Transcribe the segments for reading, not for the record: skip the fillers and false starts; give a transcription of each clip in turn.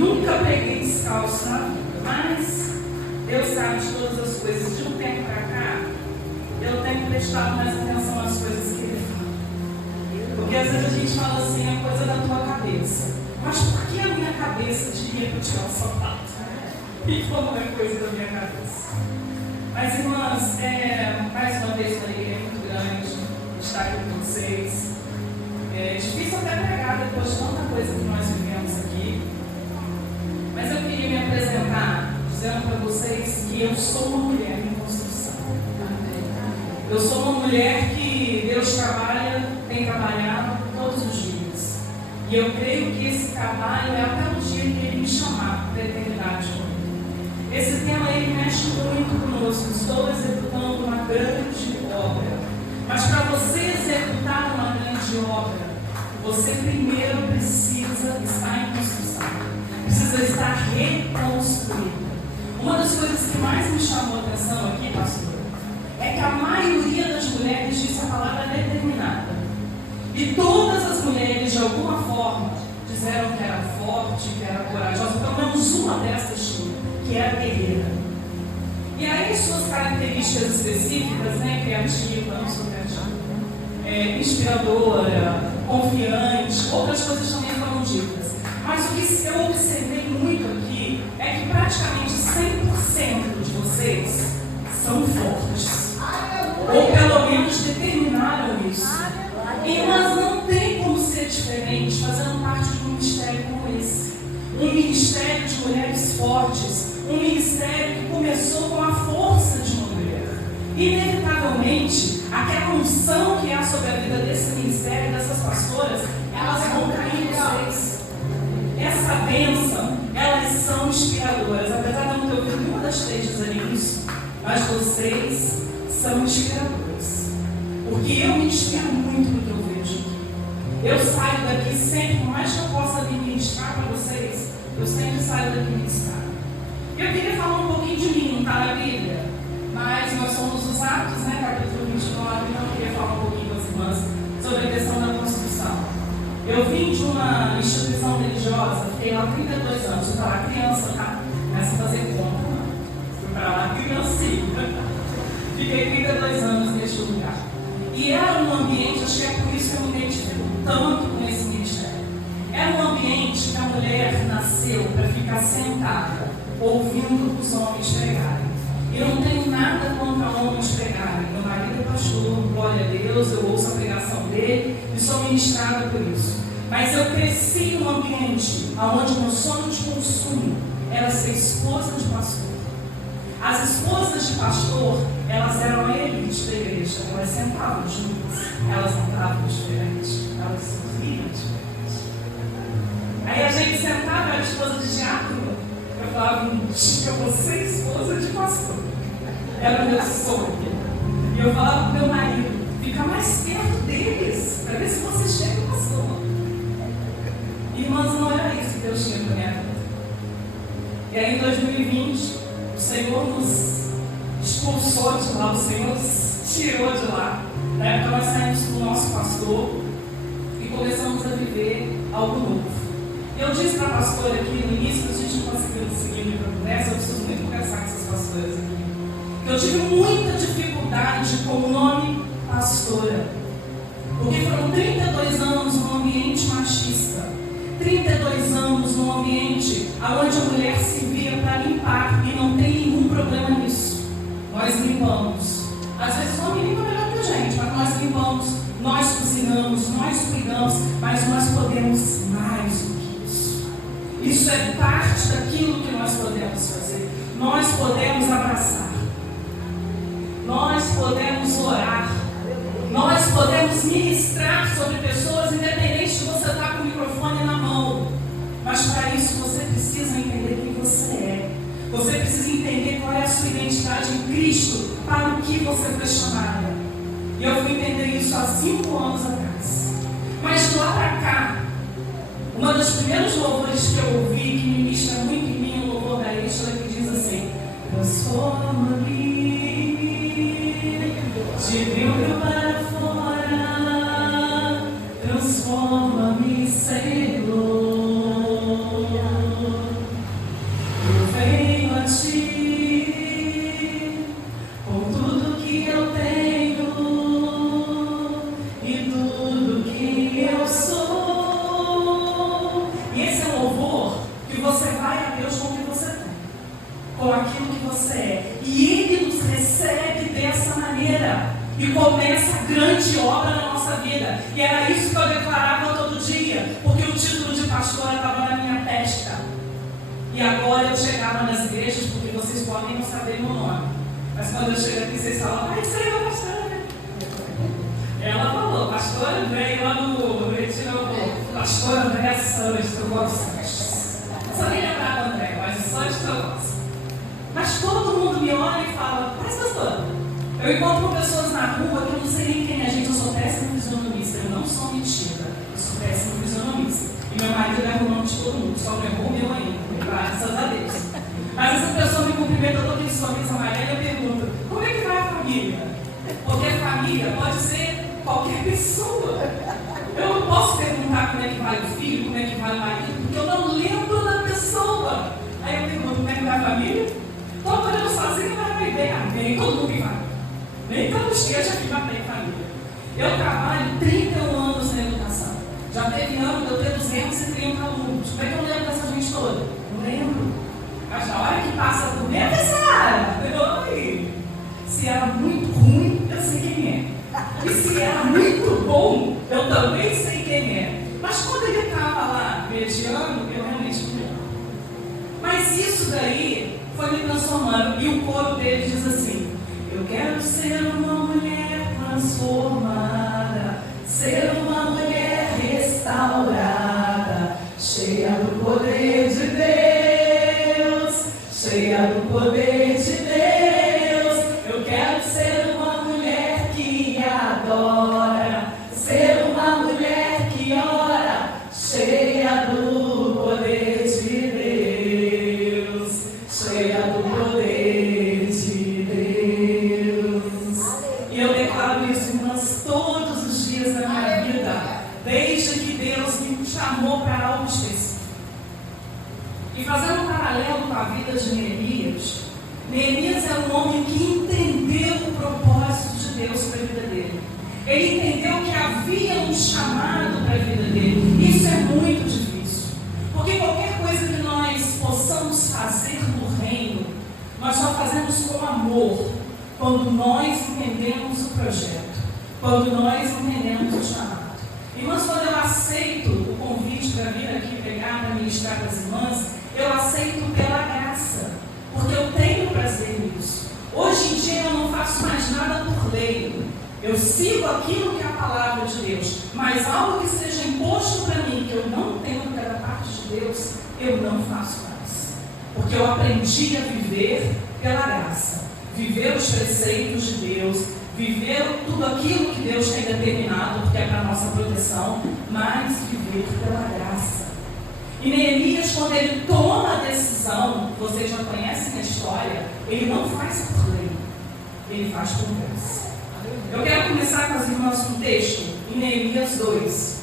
Nunca preguei descalço na vida, mas Deus sabe de todas as coisas. De um tempo para cá, eu tenho prestado mais atenção às coisas que Ele fala. Porque às vezes a gente fala assim, é coisa da tua cabeça. Mas por que a minha cabeça diria para tirar o sapato? E como é coisa da minha cabeça? Mas irmãs, mais uma vez uma alegria muito grande estar aqui com vocês. É difícil até pregar depois de tanta coisa que nós vivemos aqui. Mas eu queria me apresentar dizendo para vocês que eu sou uma mulher em construção. Eu sou uma mulher que Deus tem trabalhado todos os dias. E eu creio que esse trabalho é até o dia que Ele me chamar para a eternidade comigo. Esse tema ele mexe muito conosco. Estou executando uma grande obra. Mas para você executar uma grande obra, você primeiro precisa estar em construção. Precisa estar reconstruída. Uma das coisas que mais me chamou a atenção aqui, pastor, é que a maioria das mulheres diz a palavra determinada. E todas as mulheres, de alguma forma, disseram que era forte, que era corajosa. Pelo menos uma dessas tinha, que era guerreira. E aí, suas características específicas, né? Criativa, não sou criativa, inspiradora, confiante, outras coisas também foram ditas. Mas o que eu observei muito aqui é que praticamente 100% de vocês são fortes. Ou pelo menos determinaram isso. E mas não tem como ser diferente fazendo parte de um ministério como esse. Um ministério de mulheres fortes. Um ministério que começou com a força de uma mulher. Inevitavelmente, aquela unção que há sobre a vida desse ministério, dessas pastoras, elas vão cair em vocês. Essa bênção, elas são inspiradoras. Apesar de eu não ter ouvido nenhuma das três dizerem isso, mas vocês são inspiradoras. Porque eu me inspiro muito no que eu vejo aqui. Eu saio daqui sempre, por mais que eu possa vir ministrar para vocês, eu sempre saio daqui ministrar. Eu queria falar um pouquinho de mim, não está na Bíblia, mas nós somos os Atos, né, capítulo 29, então eu queria falar um pouquinho com as irmãs sobre a questão da construção. Eu vim de uma instituição religiosa, fiquei lá 32 anos, eu estava criança, tá? Começa a fazer conta, fui para lá criancinha. Fiquei 32 anos neste lugar. E era um ambiente, acho que é por isso que eu me identifico tanto com esse ministério. Era um ambiente que a mulher nasceu para ficar sentada, ouvindo os homens pregarem. E não tenho nada contra homens pregarem. Meu marido é pastor, glória a Deus, eu ouço a pregação dele e sou ministrada por isso. Mas eu cresci num ambiente onde o meu sonho de consumo era ser esposa de pastor. As esposas de pastor, elas eram a elite da igreja, elas sentavam juntas, elas não estavam diferentes, elas sorriam diferentes. Aí a gente sentava, era esposa de diácono, eu falava, eu vou ser esposa de pastor. Era o meu sonho. E eu falava para o meu marido, fica mais perto deles, para ver se você chega no pastor. Irmãs, não era isso que Deus tinha para minha vida. E aí em 2020, o Senhor nos expulsou de lá, o Senhor nos tirou de lá. Na época nós saímos com o nosso pastor e começamos a viver algo novo. Eu disse para a pastora aqui no início, a gente não conseguiu seguir o livro da conversa, eu preciso muito conversar com essas pastoras aqui. Eu tive muita dificuldade com o nome pastora, porque foram 32 anos num ambiente machista, 32 anos num ambiente onde a mulher se via para limpar e não tem nenhum problema nisso. Nós limpamos. Às vezes o homem limpa melhor que a gente, mas nós limpamos, nós cozinhamos, nós cuidamos, mas nós podemos mais do que isso. Isso é parte daquilo que nós podemos fazer. Nós podemos abraçar. Nós podemos orar. Nós podemos ministrar sobre pessoas, independente de você estar com o microfone na mão. Mas para isso você precisa entender quem você é. Você precisa entender qual é a sua identidade em Cristo, para o que você foi chamada. E eu fui entender isso há 5 anos atrás. Mas de lá para cá, uma das primeiros louvores que eu ouvi, que ministra muito em mim, o louvor da Estela, que diz assim: transforma-me de dentro para fora, transforma-me, Senhor. com aquilo que você é. E Ele nos recebe dessa maneira. E começa a grande obra na nossa vida. E era isso que eu declarava todo dia. Porque o título de pastora estava na minha testa. E agora eu chegava nas igrejas, porque vocês podem não saber meu nome. Mas quando eu chego aqui, vocês falam, isso aí é a pastora. Ela falou, pastora André, lá no retiro, pastora André Santos, eu gosto. Não só nem lembrar do André, mas só de eu gosto. Mas todo mundo me olha e fala, mas pastor, eu encontro pessoas na rua que eu não sei nem quem é, gente, eu sou péssimo fisionomista, eu não sou mentira, eu sou péssimo fisionomista. E meu marido erra o nome de todo mundo, só não errou o meu ainda, graças a Deus. Mas essa pessoa me cumprimenta, eu dou aquele sorriso amarelo e eu pergunto, como é que vai a família? Porque a família pode ser qualquer pessoa. Eu não posso perguntar como é que vai o filho, como é que vai o marido, porque eu não lembro da pessoa. Aí eu pergunto, como é que vai a família? Estou morando sozinha, mas vai bem. Nem todo mundo que vai. Nem todos os dias já fica bem família. Eu trabalho 31 anos na educação. Já teve ano de eu ter 230 alunos. Como é que eu lembro dessa gente toda? Não lembro. Mas na hora que passa por mim, oi! Se era muito ruim, eu sei quem é. E se era muito bom, eu também sei quem é. Mas quando ele estava lá, mediano, eu realmente não lembro. Mas isso daí foi me transformando. E o coro dele diz assim, eu quero ser uma mulher transformada, ser uma mulher restaurada, cheia do poder de Deus, cheia do poder de Deus. Eu quero ser uma mulher que adora, ser uma mulher que ora, cheia do poder de Deus, cheia do poder de Deus. E eu declaro isso, irmãs, todos os dias da minha vida, desde que Deus me chamou para algo específico. E fazendo um paralelo com a vida de Neemias, Neemias é um homem que entendeu o propósito de Deus para a vida dele. Ele entendeu que havia um chamado para a vida dele. Isso é muito difícil. Porque qualquer coisa que nós possamos fazer no reino, nós só fazemos com amor, quando nós entendemos o projeto, quando nós entendemos o chamado. Irmãs, quando eu aceito o convite para vir aqui pregar, para ministrar para as irmãs, eu aceito pela graça, porque eu tenho prazer nisso. Hoje em dia eu não faço mais nada por lei. Eu sigo aquilo que é a palavra de Deus, mas algo que seja imposto para mim, que eu não tenho que é da parte de Deus, eu não faço mais. Porque eu aprendi a viver pela graça, viver os preceitos de Deus, viver tudo aquilo que Deus tem determinado, porque é para a nossa proteção, mas viver pela graça. E Neemias, quando ele toma a decisão, vocês já conhecem a história, ele não faz por lei, ele faz por graça. Eu quero começar com as irmãs com um texto em Neemias 2,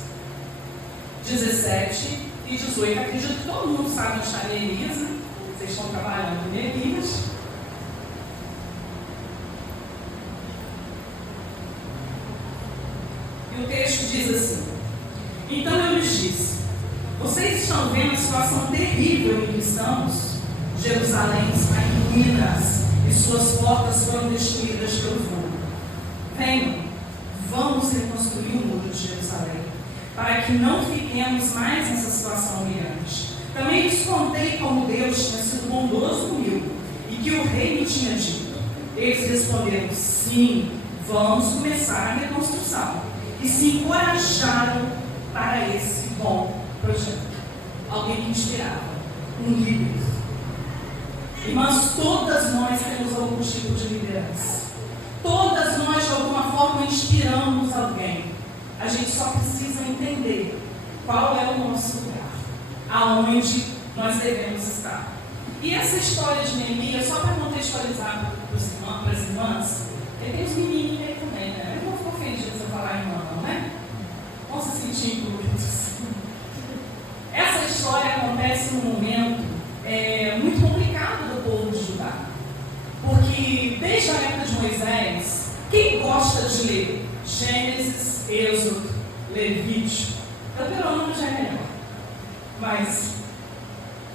17 e 18. Acredito que todo mundo sabe onde está Neemias, né? Vocês estão trabalhando em Neemias. E o texto diz assim: então eu lhes disse, vocês estão vendo a situação terrível em que estamos? Jerusalém está em ruínas e suas portas foram destruídas pelo fogo. Venham, vamos reconstruir o muro de Jerusalém, para que não fiquemos mais nessa situação humilhante. Também lhes contei como Deus tinha sido bondoso comigo e que o rei me tinha dito. Eles responderam, sim, vamos começar a reconstrução. E se encorajaram para esse bom projeto. Alguém que inspirava, um líder. Irmãs, todas nós temos algum tipo de liderança. Todas nós, de alguma forma, inspiramos alguém. A gente só precisa entender qual é o nosso lugar, aonde nós devemos estar. E essa história de Neemias, só para contextualizar para as irmãs, tem os meninos aí também, né? Eu não vou ficar ofendido se eu falar irmã, não, né? Vão se sentir incluídos. Essa história acontece num momento muito complicado do povo de Judá. Porque desde a época de Moisés, quem gosta de ler Gênesis, Êxodo, Levítico, Deuteronômio já é melhor. Mas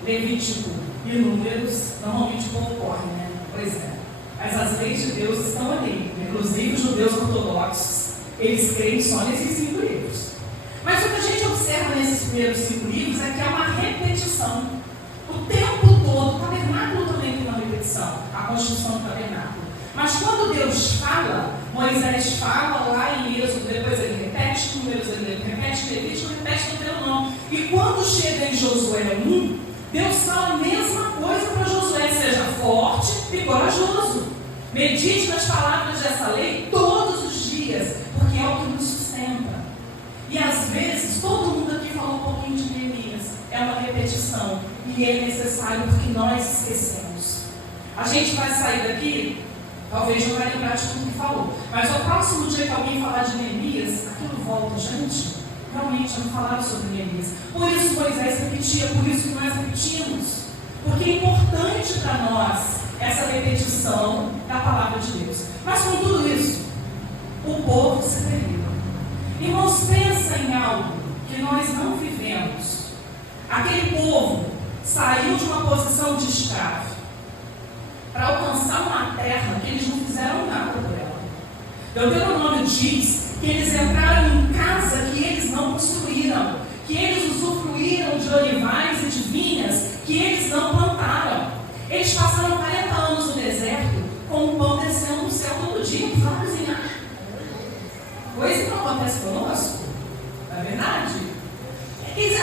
Levítico e Números, normalmente concorrem, né? Pois é. Mas as leis de Deus estão ali. Inclusive os judeus ortodoxos, eles creem só nesses 5 livros. Mas o que a gente observa nesses primeiros 5 livros é que há uma repetição. O tempo todo, o tabernáculo também tem uma repetição, a construção do tabernáculo. Mas quando Deus fala, Moisés fala lá em Êxodo, depois ele repete, Números ele repete, Levítico repete, Deuteronômio. E quando chega em Josué 1, Deus fala a mesma coisa para Josué: seja forte e corajoso. Medite nas palavras dessa lei todos os dias, porque é o que nos sustenta. E às vezes, todo mundo aqui falou um pouquinho de Neemias, é uma repetição, e é necessário porque nós esquecemos. A gente vai sair daqui, talvez não vai lembrar de tudo que falou, mas o próximo dia que alguém falar de Neemias, aquilo volta. Gente, realmente não falaram sobre Neemias. Por isso Moisés repetia, por isso que nós repetimos. Porque é importante para nós essa repetição da palavra de Deus. Mas com tudo isso, o povo se perdeu. Irmãos, pensa em algo que nós não vivemos. Aquele povo saiu de uma posição de escravo para alcançar uma terra que eles não fizeram nada por ela. Deuteronômio diz que eles entraram em casa que eles não construíram, que eles usufruíram de olivais e de vinhas que eles não plantaram. Eles passaram 40 anos no deserto com o pão descendo do céu todo dia, para cozinhar. Coisa que não acontece conosco, não é verdade?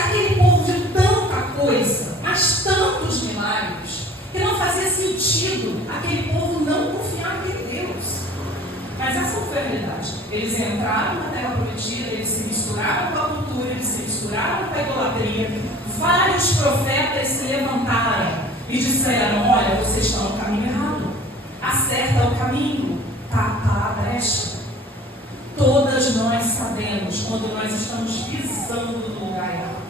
Aquele povo viu tanta coisa, mas tantos milagres, que não fazia sentido aquele povo não confiar em Deus. Mas essa não foi a realidade. Eles entraram na terra prometida, eles se misturaram com a cultura, eles se misturaram com a idolatria. Vários profetas se levantaram e disseram: olha, vocês estão no caminho errado, acerta o caminho, tapa a brecha. Todas nós sabemos quando nós estamos pisando no lugar errado.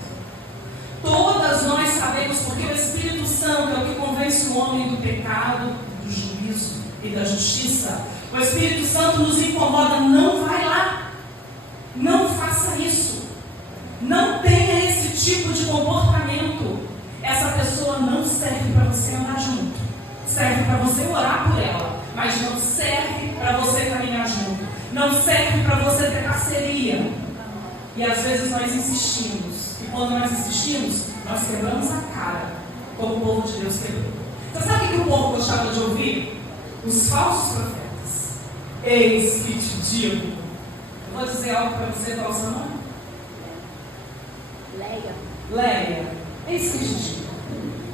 Todas nós sabemos, porque o Espírito Santo é o que convence o homem do pecado, do juízo e da justiça. O Espírito Santo nos incomoda: não vai lá, não faça isso, não tenha esse tipo de comportamento. Essa pessoa não serve para você andar junto, serve para você orar por ela, mas não serve para você caminhar junto, não serve para você ter parceria. E às vezes nós insistimos, e quando nós insistimos, nós quebramos a cara, como o povo de Deus quebrou. Você sabe o que o povo gostava de ouvir? Os falsos profetas. Eis que te digo. Eu vou dizer algo para você, qual é o seu nome? Leia. Eis que te digo.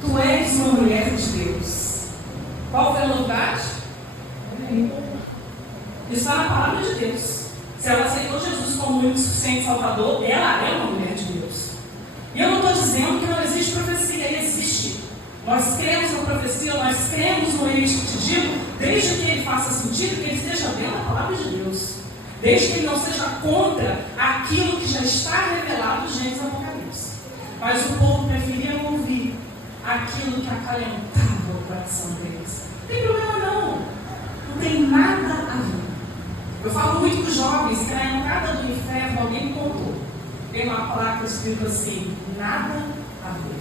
Tu és uma mulher de Deus. Qual foi a novidade? Isso está na palavra de Deus. Se ela aceitou Jesus como único e suficiente Salvador, ela é uma mulher de Deus. E eu não estou dizendo que não existe profecia, existe. Nós cremos na profecia, nós cremos no eis que te digo, desde que ele faça sentido, que ele esteja dentro da palavra de Deus. Desde que ele não seja contra aquilo que já está revelado em Gênesis e Apocalipse. Mas o povo preferia ouvir aquilo que acalentava o coração deles. Não tem problema não. Não tem nada a ver. Eu falo muito para os jovens que na entrada do inferno alguém me contou. Tem uma placa escrita assim: nada a ver.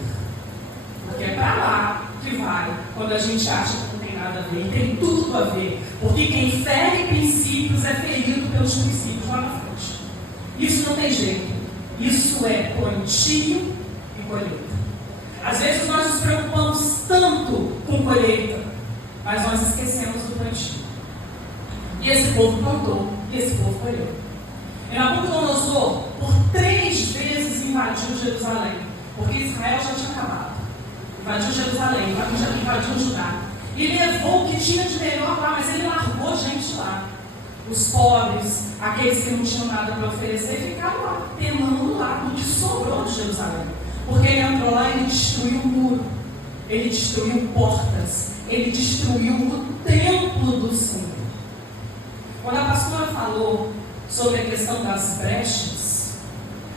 Porque é para lá que vai quando a gente acha que não tem nada a ver. E tem tudo a ver. Porque quem fere princípios é ferido pelos princípios lá na frente. Isso não tem jeito. Isso é plantio e colheita. Às vezes nós nos preocupamos tanto com colheita, mas nós esquecemos do plantio. E esse povo plantou, e esse povo colheu. E Nabucodonosor, por 3 vezes invadiu Jerusalém, porque Israel já tinha acabado. Invadiu Jerusalém, invadiu Judá. E levou o que tinha de melhor lá, mas ele largou gente lá. Os pobres, aqueles que não tinham nada para oferecer, ficaram lá, penando lá no que sobrou de Jerusalém. Porque ele entrou lá e ele destruiu o muro, ele destruiu portas, ele destruiu o templo do Senhor. Quando a pastora falou sobre a questão das brechas,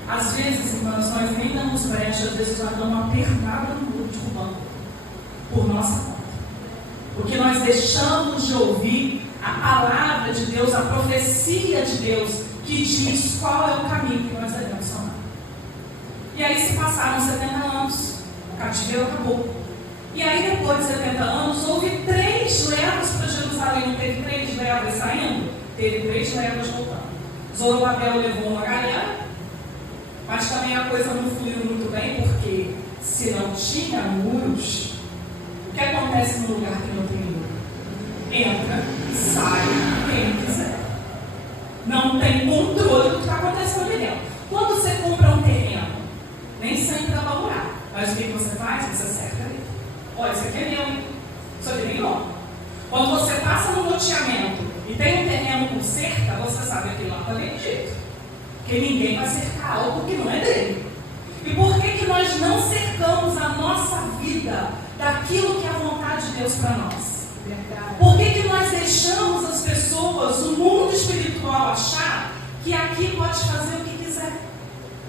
às vezes, irmãos, nós nem damos brecha, às vezes nós damos uma pernada no muro, derrubando por nossa conta. Porque nós deixamos de ouvir a palavra de Deus, a profecia de Deus, que diz qual é o caminho que nós devemos tomar. E aí se passaram 70 anos, cativeiro acabou. E aí, depois de 70 anos, houve 3 levas para Jerusalém. Não teve 3 levas saindo? Teve 3 levas voltando. Zorobabel levou uma galera, mas também a coisa não fluiu muito bem, porque se não tinha muros, o que acontece num lugar que não tem muro? Entra e sai quem quiser. Não tem controle do que está acontecendo ali dentro. Quando você compra um terreno, nem sempre dá para morar. Mas o que você faz? Você cerca ali. Olha, isso aqui é meu, hein? Isso aqui é meu. Quando você passa no loteamento e tem um terreno com cerca, você sabe que aquilo lá está vendido. Porque ninguém vai cercar algo que não é dele. E por que nós não cercamos a nossa vida daquilo que é a vontade de Deus para nós? Verdade. Por que nós deixamos as pessoas, o mundo espiritual, achar que aqui pode fazer o que quiser?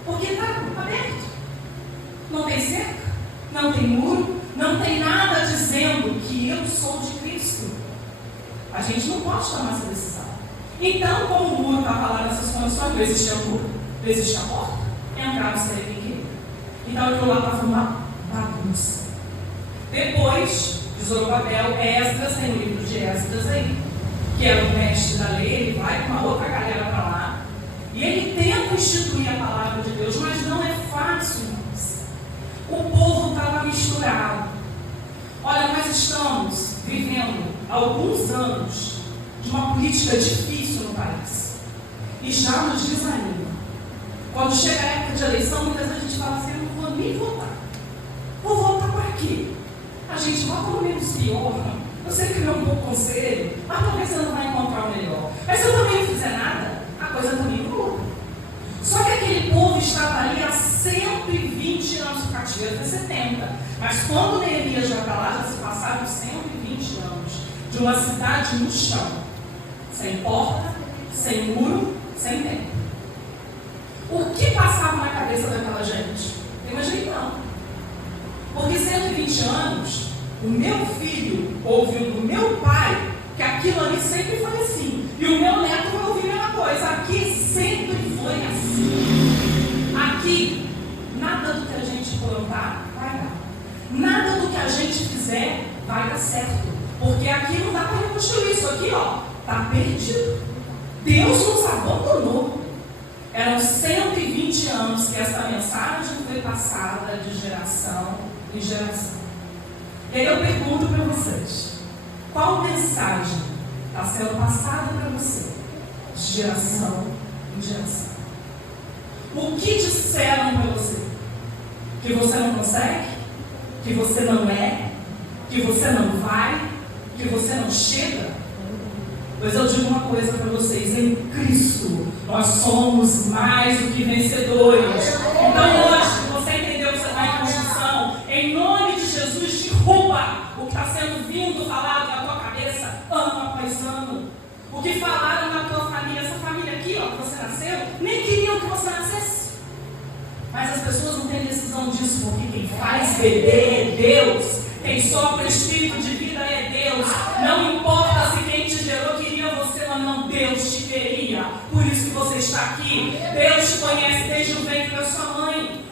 Porque está aberto. Não tem cerca, não tem muro, não tem nada dizendo que eu sou de Cristo. A gente não pode tomar essa decisão. Então, como o muro estava lá nessas condições, não existia muro, não existia porta, entrava e saía quem queria. Então, aquilo lá estava uma bagunça. Depois de Zorobabel, Esdras, tem o livro de Esdras aí, que era o mestre da lei, ele vai com uma outra galera para lá, e ele tenta instituir a palavra de Deus, mas não é fácil, irmãos. O povo estava misturado. Olha, nós estamos vivendo alguns anos de uma política difícil no país, e já nos desanima. Quando chega a época de eleição, muitas vezes a gente fala assim: eu não vou nem votar. Vou votar para quê? A gente vota no menos pior. Eu sei que não é um bom conselho, mas talvez você não vai encontrar o melhor. Mas se eu também não fizer nada, a coisa também muda. Só que aquele povo estava ali há 120 anos, o cativeiro foi 70. Mas quando Neemias já está lá, já se passaram 120 anos de uma cidade no chão, sem porta, sem muro, sem tempo. O que passava na cabeça daquela gente? Tem mais jeito não. Porque 120 anos, o meu filho ouviu do meu pai que aquilo ali sempre foi assim. E o meu neto vai ouvir a mesma coisa. Aqui sempre foi assim. Aqui, nada do que a gente plantar vai dar. Nada do que a gente fizer vai dar certo. Porque aqui não dá para reconstruir. Isso aqui, ó, está perdido. Deus nos abandonou. Eram 120 anos que essa mensagem foi passada de geração em geração. E aí eu pergunto para vocês: qual mensagem está sendo passada para você de geração em geração? O que disseram para você? Que você não consegue? Que você não é? Que você não vai? Que você não chega? Pois eu digo uma coisa para vocês: em Cristo nós somos mais do que vencedores. Então hoje, se você entendeu que você está em construção, em nome de Jesus, derruba o que está sendo vindo falado na tua cabeça, ano após ano. O que falaram na tua família, essa família aqui, ó, que você nasceu, nem queriam que você nascesse. Mas as pessoas não têm decisão disso, porque quem faz beber é Deus. Quem sopra o espírito de vida é Deus. Não importa se quem te gerou queria você ou não, Deus te queria. Por isso que você está aqui. Deus te conhece desde o ventre da sua mãe.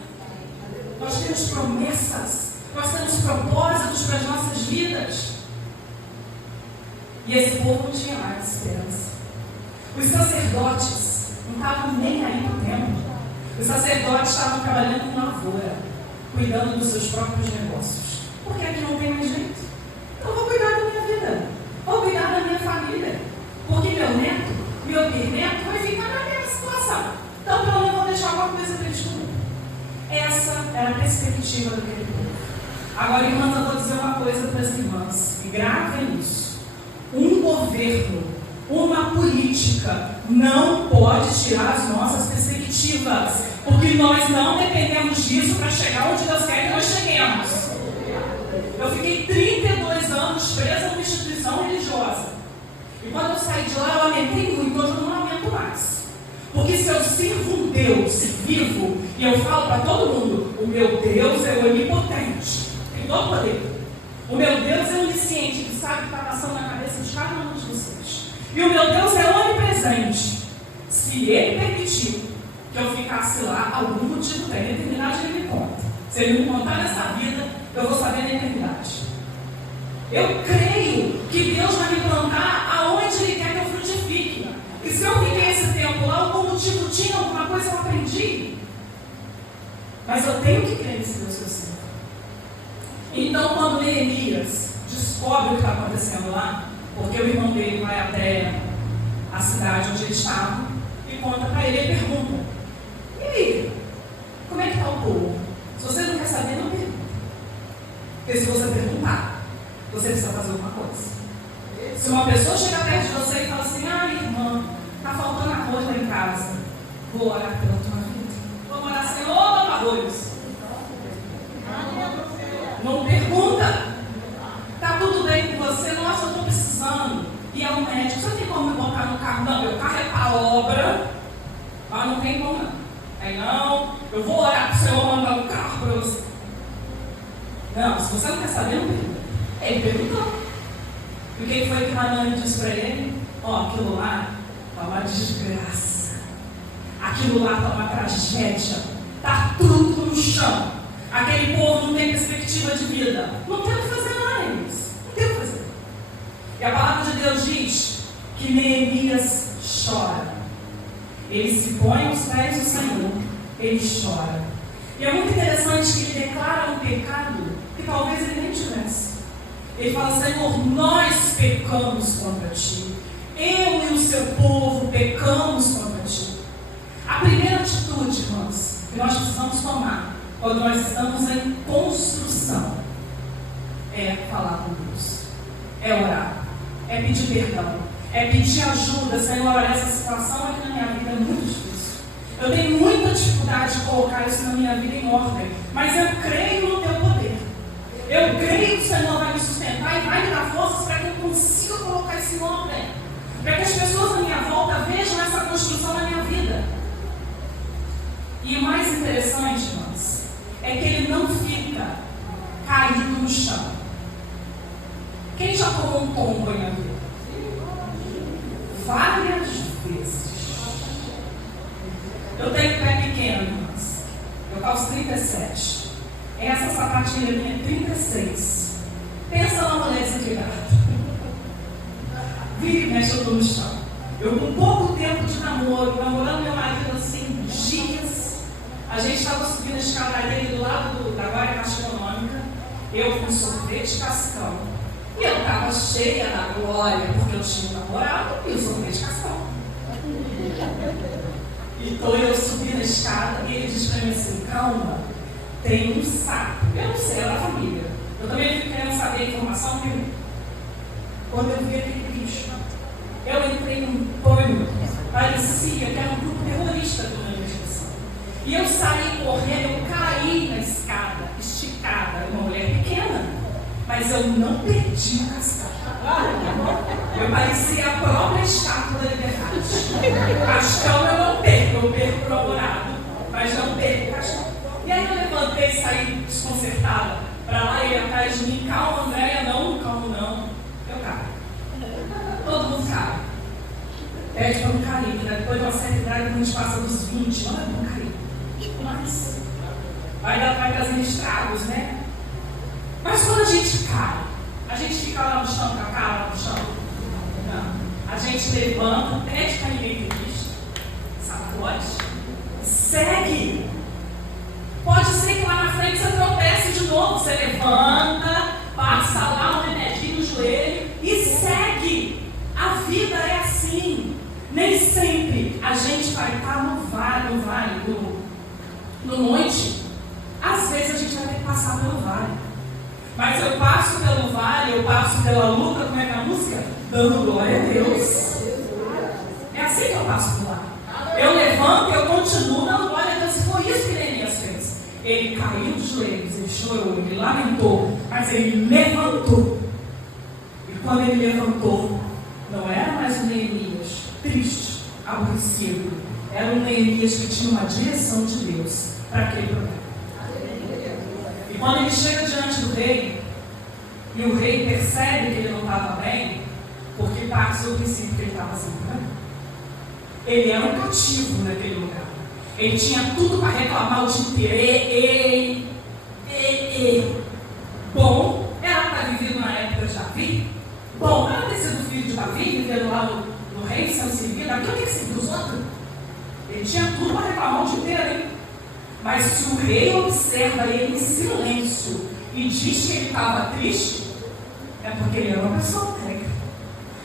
Nós temos promessas, nós temos propósitos para as nossas vidas. E esse povo não tinha mais esperança. Os sacerdotes não estavam nem aí no templo. Os sacerdotes estavam trabalhando com lavoura, cuidando dos seus próprios negócios. Porque aqui não tem mais jeito. Então vou cuidar da minha vida, vou cuidar da minha família. Porque meu neto, meu bisneto vai ficar na mesma situação. Então pelo menos vou deixar alguma coisa para eles comer. Essa era a perspectiva daquele povo. Agora, irmãs, eu vou dizer uma coisa para as irmãs, e gravem isso. Um governo, uma política não pode tirar as nossas perspectivas, porque nós não dependemos disso para chegar onde Deus quer que nós cheguemos. Eu fiquei 32 anos presa numa instituição religiosa, e quando eu saí de lá eu aumentei muito. Hoje eu não aumento mais, porque se eu sirvo um Deus vivo, e eu falo para todo mundo: o meu Deus é onipotente, tem todo poder. O meu Deus é onisciente, que sabe o que está passando na cabeça de cada um de vocês. E o meu Deus é onipresente. Se Ele permitir que eu ficasse lá, algum motivo tem, determinado Ele me conta. Se Ele me contar nessa vida, eu vou saber na eternidade. Eu creio que Deus vai me plantar aonde Ele quer que eu frutifique. E se eu fiquei esse tempo lá, algum motivo tinha, alguma coisa eu aprendi. Mas eu tenho que crer nesse Deus que eu sirvo. Então, quando Neemias descobre o que está acontecendo lá, porque o irmão dele vai até a cidade onde ele estava e conta para ele, ele pergunta: e aí, como é que está o povo? Se você não quer saber, não pergunta. Porque se você perguntar, você precisa fazer alguma coisa. Se uma pessoa chega perto de você e fala assim: ah, irmã, está faltando arroz lá em casa, vou orar pela tua vida. Vou orar, Senhor, toma arroz. Não pergunta. Está tudo bem com você? Nossa, eu estou precisando. E é um médico. Você tem como me botar no carro? Não, meu carro é para obra. Mas não tem como não. Aí não, eu vou orar para o Senhor mandar um carro para você. Não, se você não quer saber, não pergunta. Ele perguntou. E o que foi que Hanani disse para ele? Ó, aquilo lá está uma desgraça. Aquilo lá está uma tragédia. Está tudo no chão. Aquele povo não tem perspectiva de vida. Não tem o que fazer mais. Não tem o que fazer. E a palavra de Deus diz que Neemias chora. Ele se põe aos pés do Senhor. Ele chora. E é muito interessante que ele declara um pecado que talvez ele nem tivesse. Ele fala: Senhor, nós pecamos contra ti. Eu e o seu povo pecamos contra ti. A primeira atitude, irmãos, que nós precisamos tomar quando nós estamos em construção é falar com Deus, é orar, é pedir perdão, é pedir ajuda. Senhor, olha, essa situação aqui na minha vida é muito difícil. Eu tenho muita dificuldade de colocar isso na minha vida em ordem, mas eu creio no teu poder. Eu creio que o Senhor vai me sustentar e vai me dar forças para que eu consiga colocar isso em ordem, para que as pessoas à minha volta vejam essa construção na minha vida. E o mais interessante, irmãos, é que ele não fica caído no chão. Quem já tomou um tombo na vida? Várias vezes. Eu tenho pé pequeno, irmãos. Eu calço 37. Essa sapatilha minha é 36. Pensa na moléstia de gato. Vira e mexe, eu estou no chão. Eu, com pouco tempo de namoro, namorando meu marido assim, dias, a gente estava subindo a escadaria do lado da Guarda Caixa Econômica, eu com sorvete cascão. E eu estava cheia da glória, porque eu tinha um namorado e o sorvete cascão. Então eu subi na escada e ele disse para mim assim: calma, tem um sapo. Eu não sei, era a família. Eu também fico querendo saber a informação, porque quando eu vi aquele bicho, eu entrei num pânico. Parecia que era um grupo terrorista do meu investigação. E eu saí correndo, eu caí na escada, esticada, uma mulher pequena, mas eu não perdi o cascão. Eu parecia a própria estátua da liberdade. Cascão eu não perco o namorado, mas não perco o cascão. E aí eu levantei e saí desconcertada para lá e atrás de mim: calma, Andréia, não, calma não. Eu caio. Todo mundo cai. Pede para não cair, porque depois de uma certa idade, quando a gente passa dos 20, não é bom cair. Mas vai trazendo estragos, né? Mas quando a gente cai, a gente fica lá no chão, com a cara lá no chão? Não. A gente levanta, pede para ninguém ter visto, sacode, segue. Pode ser que lá na frente você tropece de novo, você levanta, passa lá um remedinho no joelho e segue. A vida é assim. Nem sempre a gente vai estar no monte. Às vezes a gente vai ter que passar pelo vale. Mas eu passo pelo vale, eu passo pela luta, como é que é a música? Dando glória a Deus. É assim que eu passo por lá. Eu levanto e eu continuo dando glória a Deus. E foi isso que Neemias fez. Ele caiu de joelhos, ele chorou, ele lamentou, mas ele levantou. E quando ele levantou, não era mais um Neemias triste, aborrecido. Era um Neemias que tinha uma direção de Deus para aquele problema. E quando ele chega diante do rei, e o rei percebe que ele não estava bem, porque parte do princípio que ele estava assim, né? Ele era um cativo naquele lugar. Ele tinha tudo para reclamar o dia inteiro. E bom ela ter vivido na época de Davi, bom ela ter sido filho de Davi, vivendo lá no reino, sendo servido, aquilo tem que servir os outros. Ele tinha tudo para reclamar o dia inteiro, hein? Mas se o rei observa ele em silêncio e diz que ele estava triste, é porque ele era uma pessoa alegre.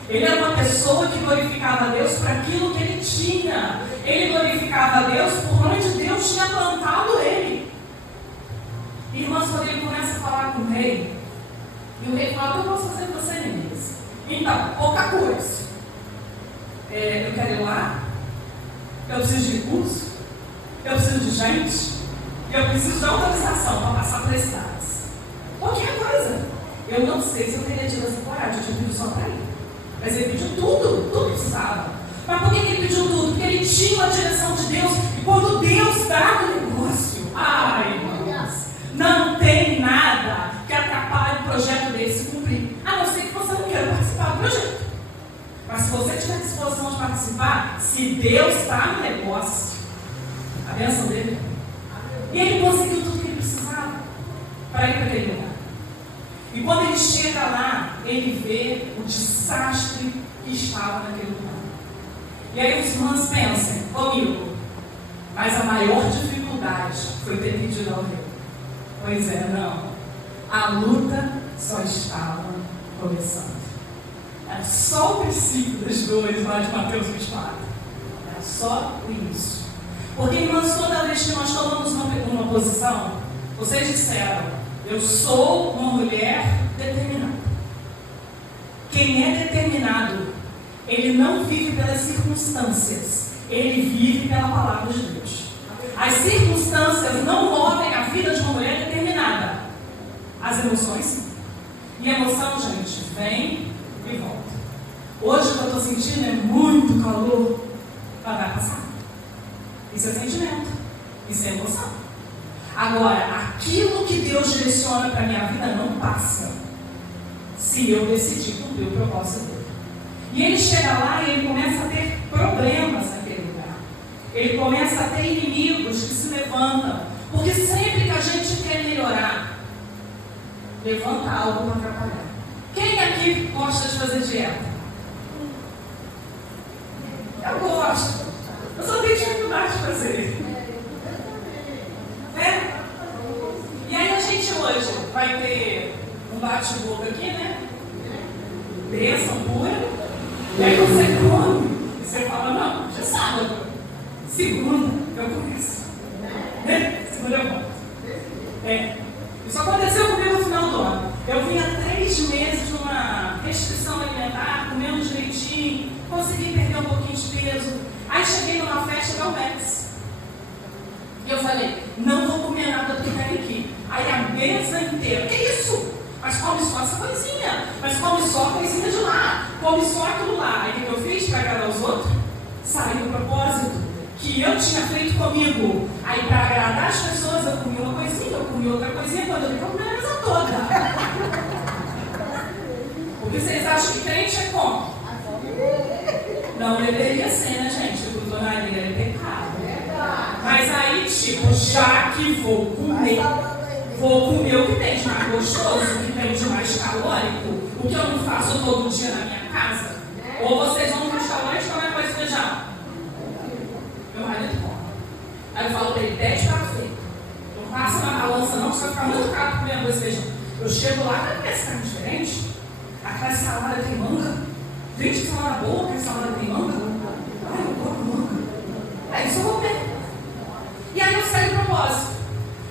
Ele era uma pessoa que glorificava a Deus por aquilo que ele tinha. Ele glorificava a Deus por onde Deus tinha plantado ele. Irmãs, quando ele começa a falar com o rei, e o rei fala: o que eu posso fazer para você, Neemias? Então, pouca coisa. Eu quero ir lá, eu preciso de recurso, eu preciso de gente, eu preciso de autorização para passar por esses dados. Qualquer coisa. Eu não sei se eu teria tido essa coragem, eu tinha pedido só para ir. Mas ele pediu tudo que precisava. Mas por que ele pediu tudo? Porque ele tinha a direção de Deus. E quando Deus dá o negócio, ai, irmãos, não tem nada que atrapalhe o projeto dele se cumprir. A não ser que você não queira participar do projeto. Mas se você tiver disposição de participar, se Deus está no negócio, a bênção dele. E ele conseguiu tudo que ele precisava para ir para aquele lugar. E quando ele chega lá, ele vê o desastre que estava naquele lugar. E aí os irmãos pensam comigo, mas a maior dificuldade foi ter pedido ao rei. Pois é, não. A luta só estava começando. Era só o princípio das dores lá de Mateus 24. Era só o início. Porque, irmãos, toda vez que nós tomamos uma posição, vocês disseram: eu sou uma mulher determinada. Quem é determinado, ele não vive pelas circunstâncias, ele vive pela palavra de Deus. As circunstâncias não movem a vida de uma mulher determinada. As emoções, sim. E emoção, gente, vem e volta. Hoje o que eu estou sentindo é muito calor, mas vai passar. Isso é sentimento, isso é emoção. Agora, aquilo que Deus direciona para a minha vida não passa, se eu decidir cumprir o propósito dele. E ele chega lá e ele começa a ter problemas naquele lugar. Ele começa a ter inimigos que se levantam. Porque sempre que a gente quer melhorar, levanta algo para atrapalhar. Quem aqui gosta de fazer dieta? Eu gosto. Eu só tenho dificuldade de fazer. E aí a gente hoje vai ter um bate-boca aqui, né? Bênção pura. E aí você come. E você fala: não, já é sábado. Segunda eu começo. Segunda eu volto. Isso aconteceu comigo no final do ano. Eu vim há 3 meses de uma restrição alimentar, comendo direitinho, consegui perder um pouquinho de peso. Aí cheguei numa festa da UMEX. E eu falei: não vou comer nada do que tem aqui. Aí a mesa inteira: que isso? Mas come só essa coisinha. Mas come só a coisinha de lá. Come só aquilo lá. Aí o que eu fiz para agradar os outros? Saí do propósito que eu tinha feito comigo. Aí para agradar as pessoas eu comi uma coisinha, eu comi outra coisinha. Quando eu vi, eu comi a mesa toda. Porque vocês acham que crente é como? Não deveria ser, né, gente? Glutonaria é pecado. Mas aí, tipo, já que vou comer o que tem de mais gostoso, o que tem de mais calórico, o que eu não faço todo dia na minha casa. Ou vocês vão no restaurante comer arroz e feijão. Meu marido come. Aí eu falo pra ele: 10 pratos feitos. Não passa na balança não, que você vai ficar muito caro comer arroz e feijão. Eu chego lá, vai comer essa carne diferente. Aquela salada tem manga. Gente, que salada boa, aquela salada tem manga. Ai, eu como manga. É isso eu vou comer. E aí eu saio do propósito.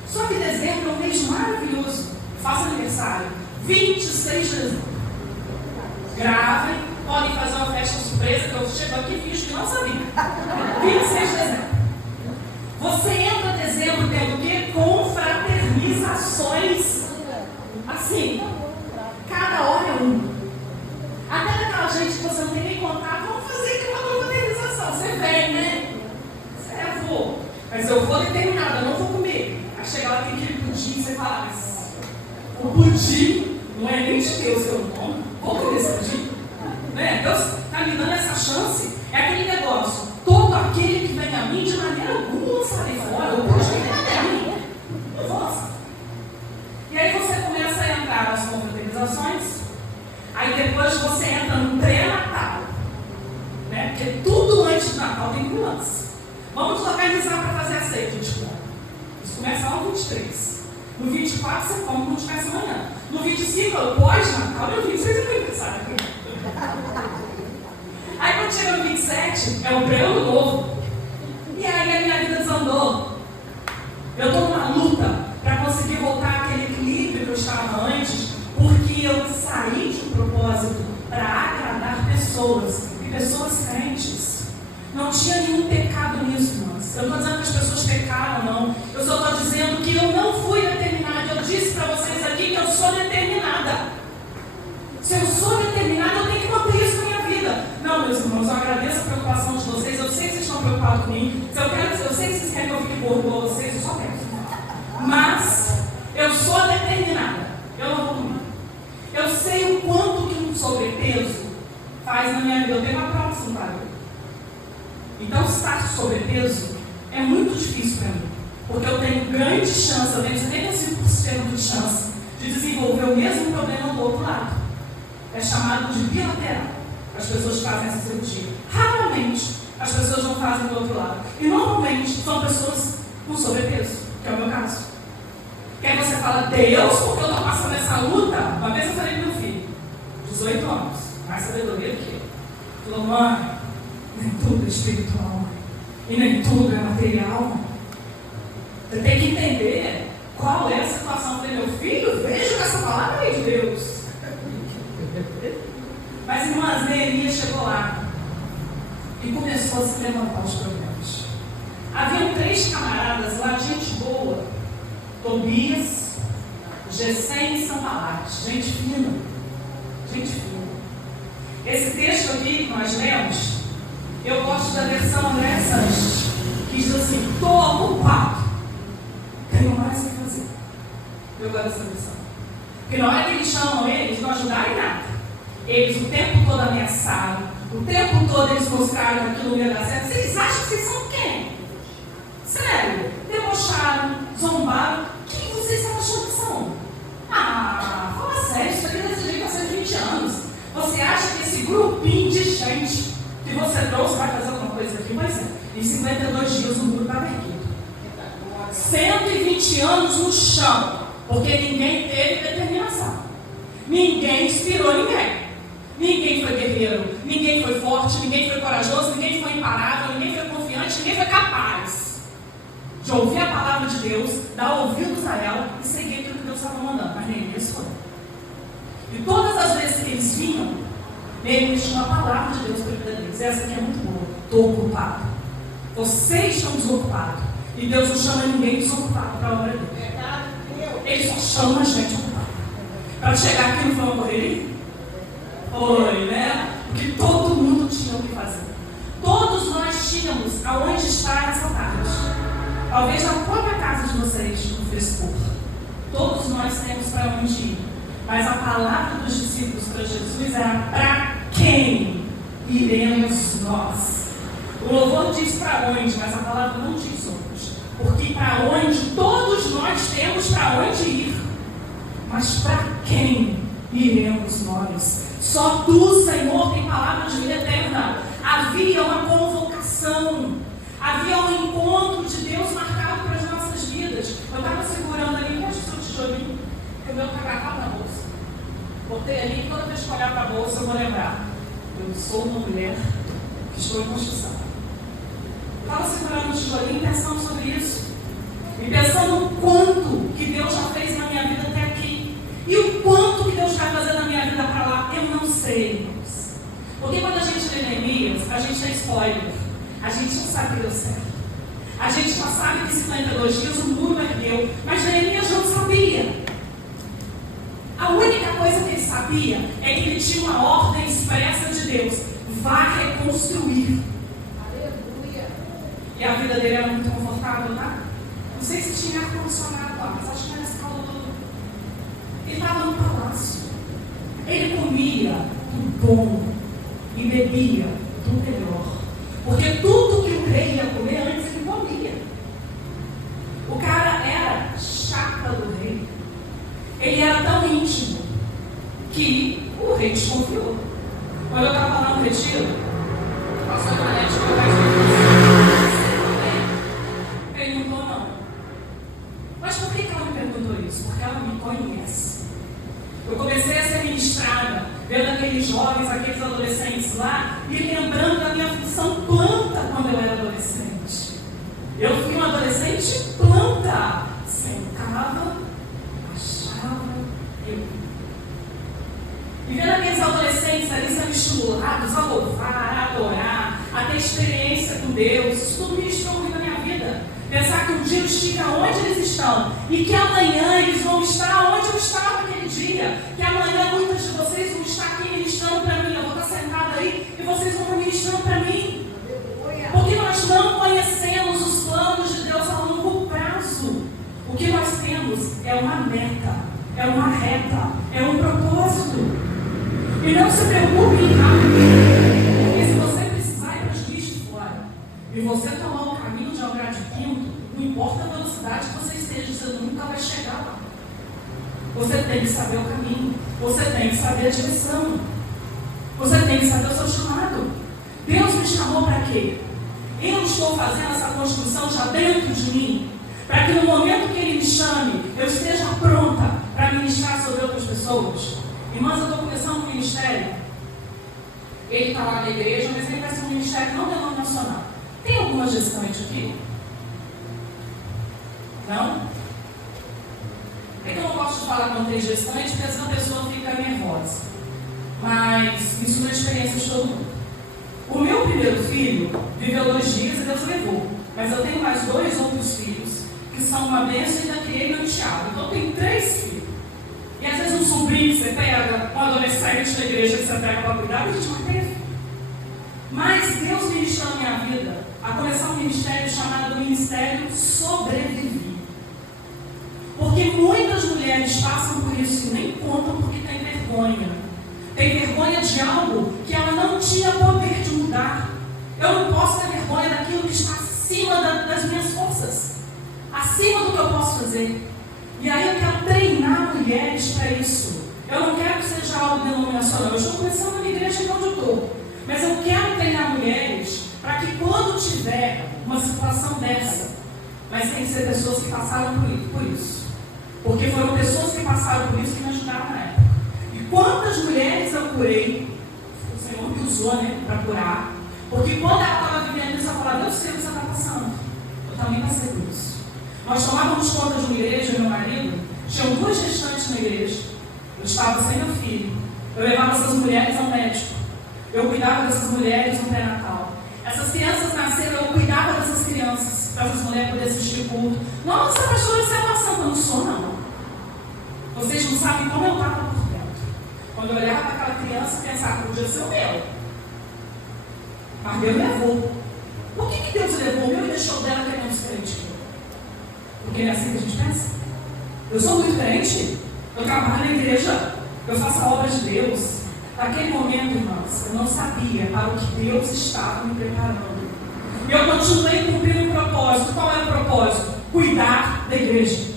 Só que dezembro é um mês maravilhoso. Faço aniversário. 26 de dezembro. Gravem. Podem fazer uma festa surpresa, que eu chego aqui e finjo que não sabia. 26 de dezembro. Você entra em dezembro tendo o quê? Confraternizações. Assim. Cada hora é um. Até daquela gente que você não tem nem contato, vamos fazer aqui uma confraternização. Você vem, né? Eu vou. Mas eu vou determinada, eu não vou comer. Aí chega lá, tem aquele pudim, você fala: mas o pudim não é nem de Deus que eu não como. Vou comer esse pudim. Né? Deus está me dando essa chance. É aquele negócio: todo aquele que vem a mim, de maneira alguma, lançarei fora. O pudim não é a mim. Não vou lançar. E aí organizações. Aí depois você entra no pré-natal, né? Porque tudo antes do Natal tem mudança. Vamos nos organizar para fazer a ceia, 24. Isso começa lá no 23. No 24 você come, não começa amanhã. No 25 é o pós-Natal e no 26 é o aniversário. Aí quando chega no 27 é o pré-ano novo. E aí a minha vida desandou. Eu estou numa luta para conseguir voltar àquele equilíbrio que eu estava antes, porque eu saí de um propósito para agradar pessoas, e pessoas crentes. Não tinha nenhum pecado nisso, irmãs. Eu não estou dizendo que as pessoas pecaram, não. Eu só estou dizendo que eu não fui determinada. Eu disse para vocês aqui que eu sou determinada. Se eu sou determinada, eu tenho que manter isso na minha vida. Não, meus irmãos, eu agradeço a preocupação de vocês. Eu sei que vocês estão preocupados comigo. Eu sei que vocês querem que eu fique gordo com vocês, eu só quero. Mas eu sou determinada. Eu não vou comer. Eu sei o quanto que um sobrepeso faz na minha vida. Eu tenho uma próxima para mim. Então, estar de sobrepeso é muito difícil para mim. Porque eu tenho grande chance, eu tenho 75% de chance de desenvolver o mesmo problema do outro lado. É chamado de bilateral. As pessoas fazem essa cirurgia. Raramente as pessoas não fazem do outro lado. E normalmente são pessoas com sobrepeso, que é o meu caso. Que aí você fala, Deus, porque eu estou passando essa luta? Uma vez eu falei para meu filho, 18 anos, mais sabedoria do que eu. Falou, mãe, nem tudo é espiritual, mãe. E nem tudo é material, mãe. Você tem que entender qual é a situação. Eu falei, meu filho, veja que essa palavra é de Deus. Mas, irmãs, Neemias chegou lá e começou a se levantar os problemas. Haviam 3 camaradas lá, gente boa, Tobias, Gesem e Sanbalat, gente fina, gente fina. Esse texto aqui que nós lemos, eu gosto da versão André Sanches, que diz assim, estou ocupado, tenho mais o que fazer. Eu gosto dessa versão. Porque na hora que eles chamam eles, não ajudaram em nada. Eles o tempo todo ameaçaram, o tempo todo eles mostraram que aquilo não ia dar certo. Vocês acham que vocês são quem? Sério? Debocharam, zombaram. Quem vocês estão achando que são? Fala sério, isso aqui deve ser há 20 anos. Você acha que esse grupinho de gente que você trouxe vai fazer alguma coisa aqui? Pois é, em 52 dias o muro estava erguido. 120 anos no chão, porque ninguém teve determinação. Ninguém inspirou ninguém. Ninguém foi guerreiro, ninguém foi forte, ninguém foi corajoso, ninguém foi imparável, ninguém foi confiante, ninguém foi capaz de ouvir a palavra de Deus, dar ouvidos a ela e seguir aquilo que Deus estava mandando. Mas Neemias foi. E todas as vezes que eles vinham, Neemias tinha uma palavra de Deus para a vida deles. Essa aqui é muito boa. Estou ocupado. Vocês estão desocupados. E Deus não chama ninguém desocupado para a obra dele. Ele só chama a gente ocupada. Para chegar aqui não foi uma correria? Foi, né? Porque todo mundo tinha o que fazer. Todos nós tínhamos aonde estar nessa tarde. Talvez na própria casa de vocês, no Facebook. Todos nós temos para onde ir. Mas a palavra dos discípulos para Jesus era para quem iremos nós. O louvor diz para onde, mas a palavra não diz onde. Porque para onde todos nós temos para onde ir. Mas para quem iremos nós? Só tu, Senhor, tem palavra de vida eterna. Havia uma convocação. Havia um encontro de Deus marcado para as nossas vidas. Eu estava segurando ali, que acho que seu tijolinho, que o meu está agarrado na bolsa. Botei ali, toda vez que olhar para a bolsa eu vou lembrar. Eu sou uma mulher que estou em construção. Estava segurando o tijolinho pensando sobre isso. E pensando no quanto que Deus já fez na minha vida até aqui. E o quanto que Deus vai fazer na minha vida para lá, eu não sei, irmãos. Porque quando a gente lê Neemias, a gente tem spoiler. A gente não sabe que deu certo. A gente só sabe que 52 dias o muro ergueu. Mas Neemias não sabia. A única coisa que ele sabia é que ele tinha uma ordem expressa de Deus. Vá reconstruir. Aleluia. E a vida dele era muito confortável, tá? Não sei se tinha ar-condicionado lá, mas acho que era esse calor todo. Ele estava no palácio. Ele comia do bom e bebia do melhor. Porque tudo que o rei ia comer antes ele comia. O cara era chapa do rei. Ele era tão íntimo que o rei desconfiou. Quando eu estava lá no retiro, o pastor Manete falou para ele: perguntou não. Mas por que ela me perguntou isso? Porque ela me conhece. Eu comecei a ser ministrada, vendo aqueles jovens, aqueles adolescentes lá, e lembrando da minha função planta quando eu era adolescente. Eu fui uma adolescente planta. Sentava, achava, e vendo aqueles adolescentes ali sendo estimulados a louvar, a adorar, a ter experiência com Deus, isso tudo ministrou muito na minha vida. Pensar que um dia eu estive onde eles estão e que amanhã eles vão estar onde eu estava aquele dia. Que amanhã muitas de vocês vão estar aqui ministrando para mim. Eu vou estar sentada aí e vocês vão estar ministrando para mim. Porque nós não conhecemos os planos de Deus a longo prazo. O que nós temos é uma meta, é uma reta, é um propósito. E não se preocupe em nada, porque se você precisar ir para as Juiz de Fora e você tomar o caminho de Algrade Quinto, não importa a velocidade que você esteja, você nunca vai chegar lá. Você tem que saber o caminho, você tem que saber a direção, você tem que saber o seu chamado. Deus me chamou para quê? Eu estou fazendo essa construção já dentro de mim, para que no momento que Ele me chame, eu esteja pronta para ministrar sobre outras pessoas. Irmãs, eu estou começando um ministério. Ele está lá na igreja, mas ele vai ser um ministério não denominacional. Tem alguma gestante aqui? Não? É que eu não gosto de falar quando tem gestante, porque senão a pessoa fica nervosa. Mas isso não é experiência de todo mundo. O meu primeiro filho viveu 2 dias e Deus levou. Mas eu tenho mais 2 outros filhos que são uma bênção e ainda criei meu enteado. Então eu tenho 3 filhos. E às vezes um sobrinho que você pega, um adolescente da igreja que você pega para cuidar, a gente não teve. Mas Deus ministrou na minha vida a começar um ministério chamado Ministério Sobreviver. Porque muitas mulheres passam por isso e nem contam porque tem vergonha. Tem vergonha de algo que ela não tinha poder de mudar. Eu não posso ter vergonha daquilo que está acima das minhas forças, acima do que eu posso fazer. E aí eu quero treinar mulheres para isso. Eu não quero que seja algo denominacional. Eu estou começando na igreja onde eu estou. Mas eu quero treinar mulheres para que quando tiver uma situação dessa, mas tem que ser pessoas que passaram por isso. Porque foram pessoas que passaram por isso que me ajudaram na época. E quantas mulheres eu curei, o Senhor me usou, para curar. Porque quando ela estava vivendo isso, ela falava: eu sei o que você está passando. Eu também passei por isso. Nós tomávamos conta de uma igreja, meu marido, tinham 2 gestantes na igreja. Eu estava sem meu filho. Eu levava essas mulheres ao médico. Eu cuidava dessas mulheres no pré-natal. Essas crianças nasceram, eu cuidava dessas crianças, para essas mulheres poderem assistir o culto. Nossa, pastora, isso é maçã. Eu não sou, não. Vocês não sabem como eu estava por dentro. Quando eu olhava para aquela criança, eu pensava: podia ser o meu. Mas Deus levou. Por que Deus levou o meu e deixou dela que é menos crente? Porque é assim que a gente pensa. Eu sou muito crente, eu trabalho na igreja, eu faço a obra de Deus. Naquele momento, irmãos, eu não sabia para o que Deus estava me preparando. E eu continuei cumprindo um propósito. Qual era o propósito? Cuidar da igreja.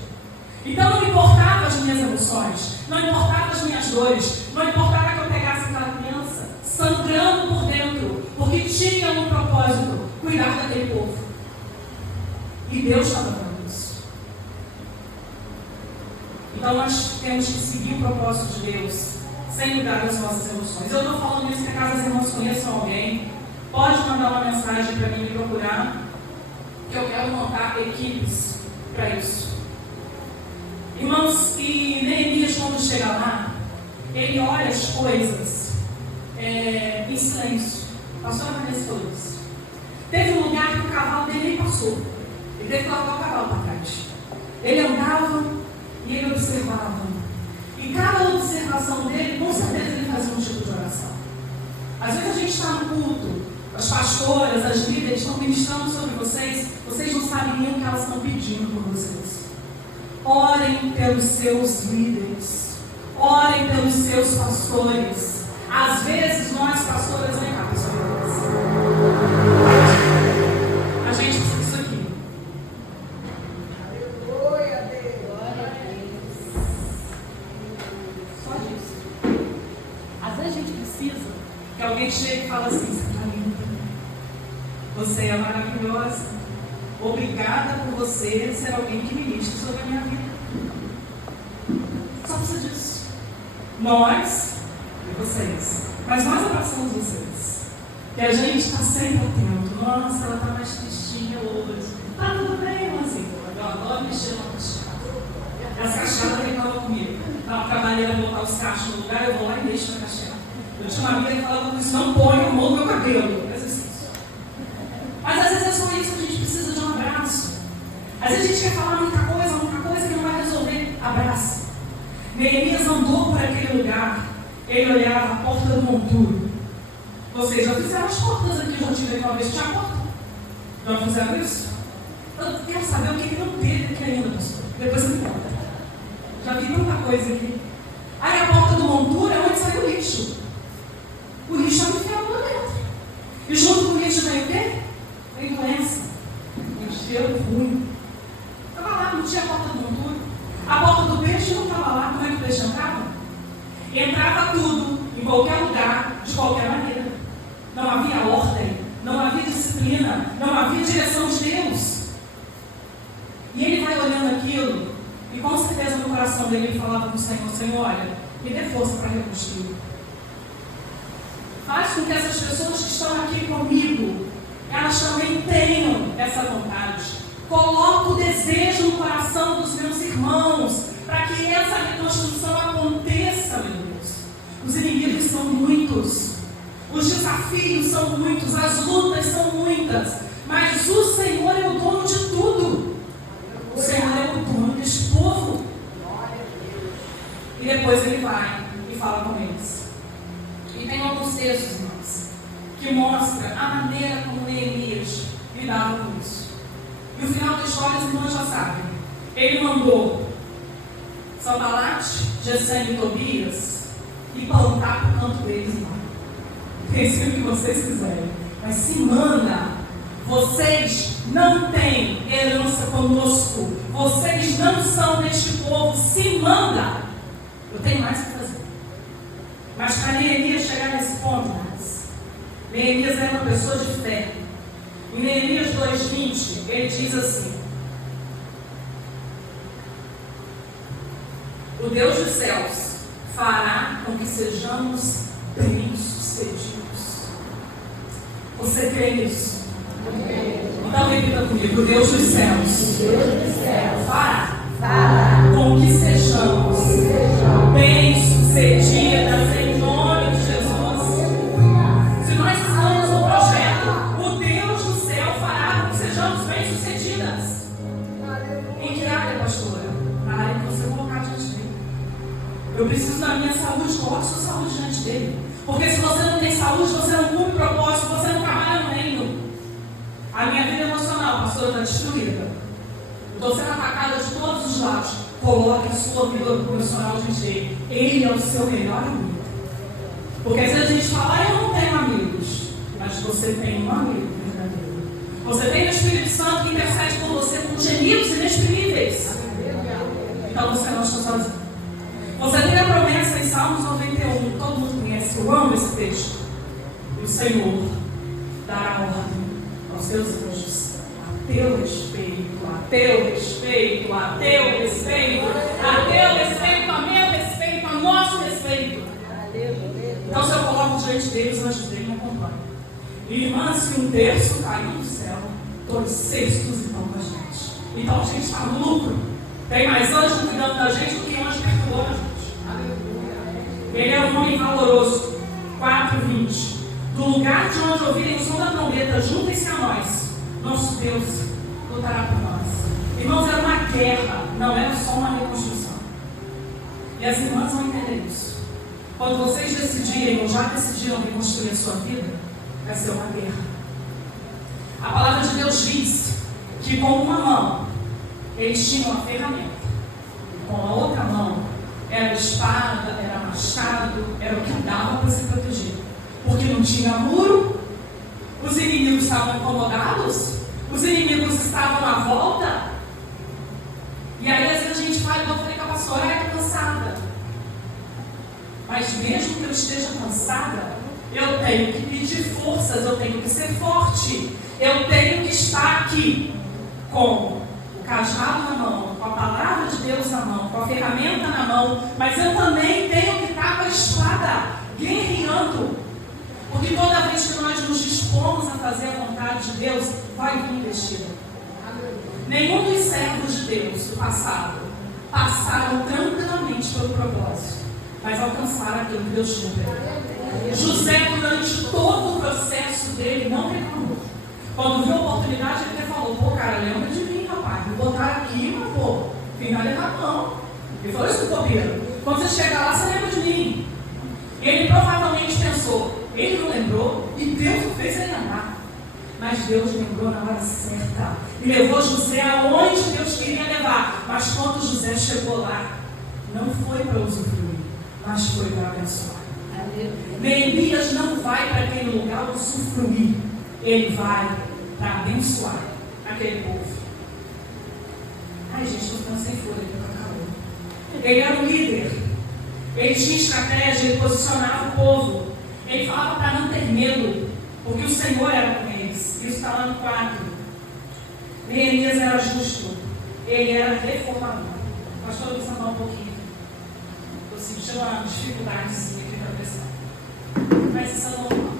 Então não importava as minhas emoções, não importava as minhas dores, não importava que eu pegasse aquela criança sangrando por dentro, porque tinha um propósito: cuidar daquele povo. E Deus estava dando isso. Então nós temos que seguir o propósito de Deus, sem cuidar das nossas emoções. Eu estou falando isso porque caso as irmãs conheçam alguém, pode mandar uma mensagem para mim me procurar, que eu quero montar equipes para isso. Irmãos, e Neemias, quando chega lá, ele olha as coisas em silêncio. A pastora Vanessa falou isso. Teve um lugar que o cavalo dele nem passou. Ele teve que colocar o cavalo para trás. Ele andava e ele observava. E cada observação dele, com certeza, ele fazia um tipo de oração. Às vezes a gente está no culto, as pastoras, as líderes estão ministrando sobre vocês, vocês não sabem nem o que elas estão pedindo por vocês. Orem pelos seus líderes, orem pelos seus pastores. Às vezes nós, pastoras, nem cá, pastores, a gente precisa disso aqui. Aleluia, Deus. Só disso. gente precisa que alguém chegue e fale assim: você está linda, você é maravilhosa, obrigada por você ser alguém que ministre sobre a minha vida. Só precisa disso. Nós e vocês. Mas nós abraçamos vocês. E a gente está sempre atento. Nossa, ela está mais tristinha hoje. Tá tudo bem, irmãzinho. Eu adoro mexer na caixada. As caixadas reclamam comigo. Não, porque a maneira de botar os cachos no lugar, eu vou lá e mexo na caixada. Eu tinha uma amiga que falava com isso: não põe a mão no meu cabelo. Exercício. Mas às vezes é só isso que a gente precisa de um abraço. Às vezes a gente quer falar muita coisa que não vai resolver. Abraço. Neemias andou por aquele lugar. Ele olhava a porta do monturo. Vocês já fizeram as portas aqui? Eu já tive uma vez que tinha porta. Já fizeram isso? Eu quero saber o que não teve aqui ainda, pastor. Depois você me conta. Já vi tanta coisa aqui. Aí a porta do monturo é onde sai o lixo. O lixo é enfiado lá dentro. E junto com o lixo vem o quê? Vem doença. Vem cheiro ruim. Estava lá, não tinha a porta do monturo. A porta do peixe não estava lá. Como é que o peixe entrava? Entrava tudo, em qualquer lugar, de qualquer maneira. Não havia ordem, não havia disciplina, não havia direção de Deus. E ele vai olhando aquilo, e com certeza no coração dele ele falava com o Senhor: Senhor, olha, me dê força para reconstruir. Faz com que essas pessoas que estão aqui comigo, elas também tenham essa vontade. Coloca o desejo no coração dos meus irmãos, para que essa reconstrução aconteça, meu Deus. Os inimigos são muitos, os desafios são muitos, as lutas são muitas, mas o Senhor é o dono de tudo. O Senhor é o dono deste povo. E depois ele vai e fala com eles. E tem alguns textos, irmãos, que mostra a maneira como Neemias lidava com isso. E o final da história, os irmãos já sabem. Ele mandou Sanbalat, Gesem e Tobias e plantar para o canto deles lá. Pensem o que vocês quiserem, mas se manda. Vocês não têm herança conosco. Vocês não são deste povo. Se manda. Eu tenho mais que fazer. Mas para Neemias chegar nesse ponto, Neemias era uma pessoa de fé. Em Neemias 2:20, ele diz assim: o Deus dos céus fará com que sejamos bem-sucedidos. Você crê nisso? Então repita comigo: o Deus dos céus fará com que sejamos bem-sucedidas em nome de Jesus. Se nós estamos no projeto, o Deus do céu fará com que sejamos bem-sucedidas. Em que área, pastora? Na área que você colocar diante dele. Eu preciso da minha saúde, coloque sua saúde diante dele. Porque se você não tem saúde, você não cumpre o propósito, você não trabalha no reino. A minha vida emocional, pastora, está destruída. Estou sendo atacada de todos os lados. Coloque a sua vida emocional diante dele. Ele é o seu melhor amigo. Porque às vezes a gente fala: eu não tenho amigos. Mas você tem um amigo verdadeiro. Você tem o Espírito Santo que intercede por você com gemidos inexprimíveis. Então você não está sozinho. Você tem a promessa em Salmos 91, todo mundo conhece, eu amo esse texto. E o Senhor dará ordem aos seus anjos a teu respeito, a teu respeito, a teu respeito, a teu respeito, a meu respeito, a nosso respeito. Então se eu coloco diante deles, os anjos dele me acompanham. Irmã, se um terço caiu do céu, 2/6 estão com a gente. Então a gente está no lucro. Tem mais anjo cuidando da gente do que anjo perturbando a gente. Ele é um homem valoroso. 4:20. Do lugar de onde ouvirem o som da trombeta, juntem-se a nós. Nosso Deus lutará por nós. Irmãos, era uma guerra, não era só uma reconstrução. E as irmãs vão entender isso. Quando vocês decidirem, ou já decidiram reconstruir a sua vida, vai ser uma guerra. A palavra de Deus diz que com uma mão eles tinham a ferramenta, com a outra mão era espada, era machado, era o que dava para se proteger. Porque não tinha muro, os inimigos estavam incomodados, os inimigos estavam à volta. E aí às vezes a gente fala, igual eu falei com a pastora: estou cansada. Mas mesmo que eu esteja cansada, eu tenho que pedir forças, eu tenho que ser forte. Eu tenho que estar aqui com o cajado na mão, com a palavra de Deus na mão, com a ferramenta na mão. Mas eu também tenho que estar com a espada, guerreando. Porque toda vez que nós nos dispomos a fazer a vontade de Deus, vai vir investida. Nenhum dos servos de Deus do passado passaram tranquilamente pelo propósito, mas alcançaram aquilo que Deus tinha para ele. José, durante todo o processo dele, não reclamou. Quando viu a oportunidade, ele até falou: pô, cara, lembra de mim, rapaz. Me botaram aqui, mas pô, final errado não. Ele falou isso pro copeiro: quando você chegar lá, você lembra de mim. Ele provavelmente pensou: ele não lembrou e Deus o fez ele lembrar. Mas Deus lembrou na hora certa e levou José aonde Deus queria levar. Mas quando José chegou lá, não foi para usufruir, mas foi para abençoar. Neemias não vai para aquele lugar usufruir, ele vai para abençoar aquele povo. Ai, gente, estou ficando sem folha aqui para calor. Ele era um líder, ele tinha estratégia, ele posicionava o povo, ele falava para não ter medo, porque o Senhor era com eles. Isso está lá no 4. Neemias era justo, ele era reformador. Pastor, eu vou falar um pouquinho. Estou sentindo uma dificuldadezinha aqui para pressão. Mas isso é normal.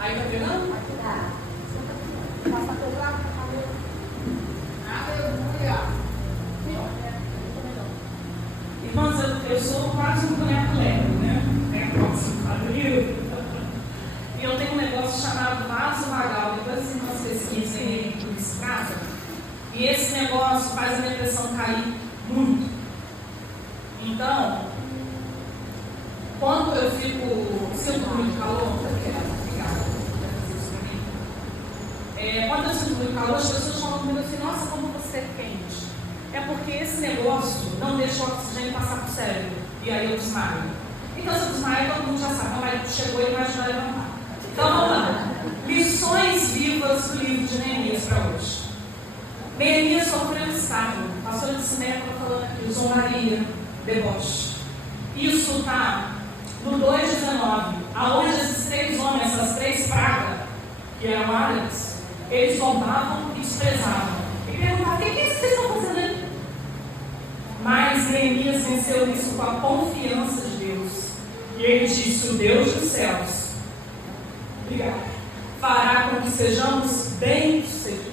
Aí está pegando? Irmãos, eu sou quase um boneco leve, né? E eu tenho um negócio chamado vaso vagal. Depois as irmãs pesquisem ele por escada. E esse negócio faz a minha pressão cair muito. Então, quando eu sinto muito calor, quando eu sinto muito calor, as pessoas falam comigo assim: nossa, como você é quente. É porque esse negócio não deixa o oxigênio passar para o cérebro. E aí eu desmaio. Então, se eu desmaio, todo mundo já sabe. Meu marido chegou e vai ajudar a levantar. Então, vamos lá. Lições vivas do livro de Neemias para hoje. Neemias sofreu escárnio. Pastor de cinema falando aqui, zombaria, deboche. Isso está no 2,19, aonde esses 3 homens, essas 3 pragas, que eram árabes, eles zombavam e desprezavam. E perguntavam: o que é isso que vocês estão fazendo aí? Mas Neemias venceu isso com a confiança de Deus. E ele disse: o Deus dos céus, obrigado, fará com que sejamos bem-sucedidos.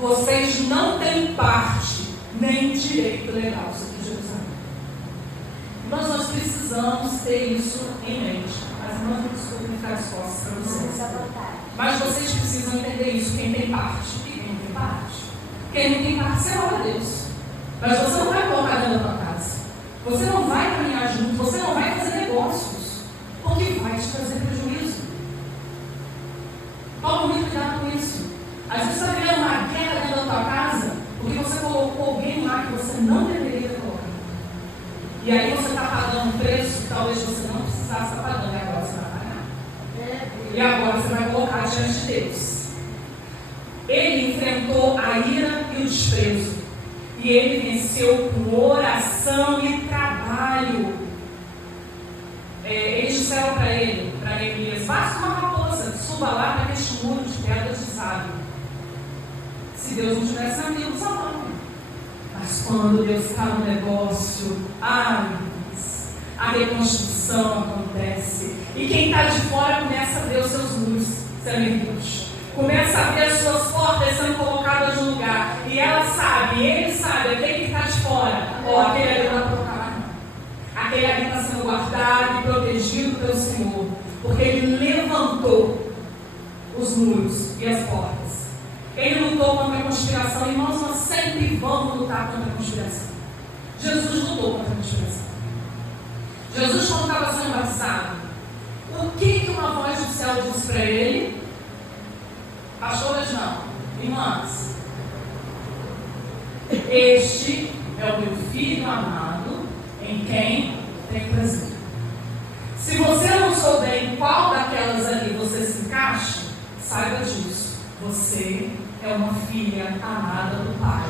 Vocês não têm parte nem direito legal sobre Jerusalém. Nós precisamos ter isso em mente. As irmãs não desculpem ficar as costas para vocês. Mas vocês precisam entender isso. Quem tem parte e quem não tem parte. Quem não tem parte, você ora a Deus. Mas você não vai colocar dentro da tua casa. Você não vai caminhar junto. Você não vai fazer negócios. Porque vai te trazer prejuízo. Toma muito cuidado com isso. Às vezes você está vivendo uma guerra dentro da tua casa porque você colocou alguém lá que você não deveria colocar. E aí você está pagando um preço que talvez você não precisasse estar pagando. E agora você vai pagar. E agora você vai colocar diante de Deus. Ele enfrentou a ira e o desprezo. E ele venceu com oração e trabalho. Eles disseram para ele, para Neemias: basta uma raposa, suba lá para este muro de pedra de sábio. Se Deus não tivesse amigo, salvava. Mas quando Deus está no negócio, a reconstrução acontece. E quem está de fora começa a ver os seus muros sendo erguidos. Começa a ver as suas portas sendo colocadas no lugar. E ela sabe, ele sabe, aquele que está de fora, aquele ali não vai colocar mais não. Aquele ali está sendo guardado e protegido pelo Senhor. Porque ele levantou os muros e as portas. Ele lutou contra a conspiração. Irmãos, nós sempre vamos lutar contra a conspiração. Jesus lutou contra a conspiração. Jesus, quando estava sendo batizado, o que uma voz do céu disse para ele? Pastoras não, irmãs, este é o meu filho amado, em quem tem prazer. Se você não souber em qual daquelas ali você se encaixa, saiba disso, você é uma filha amada do Pai.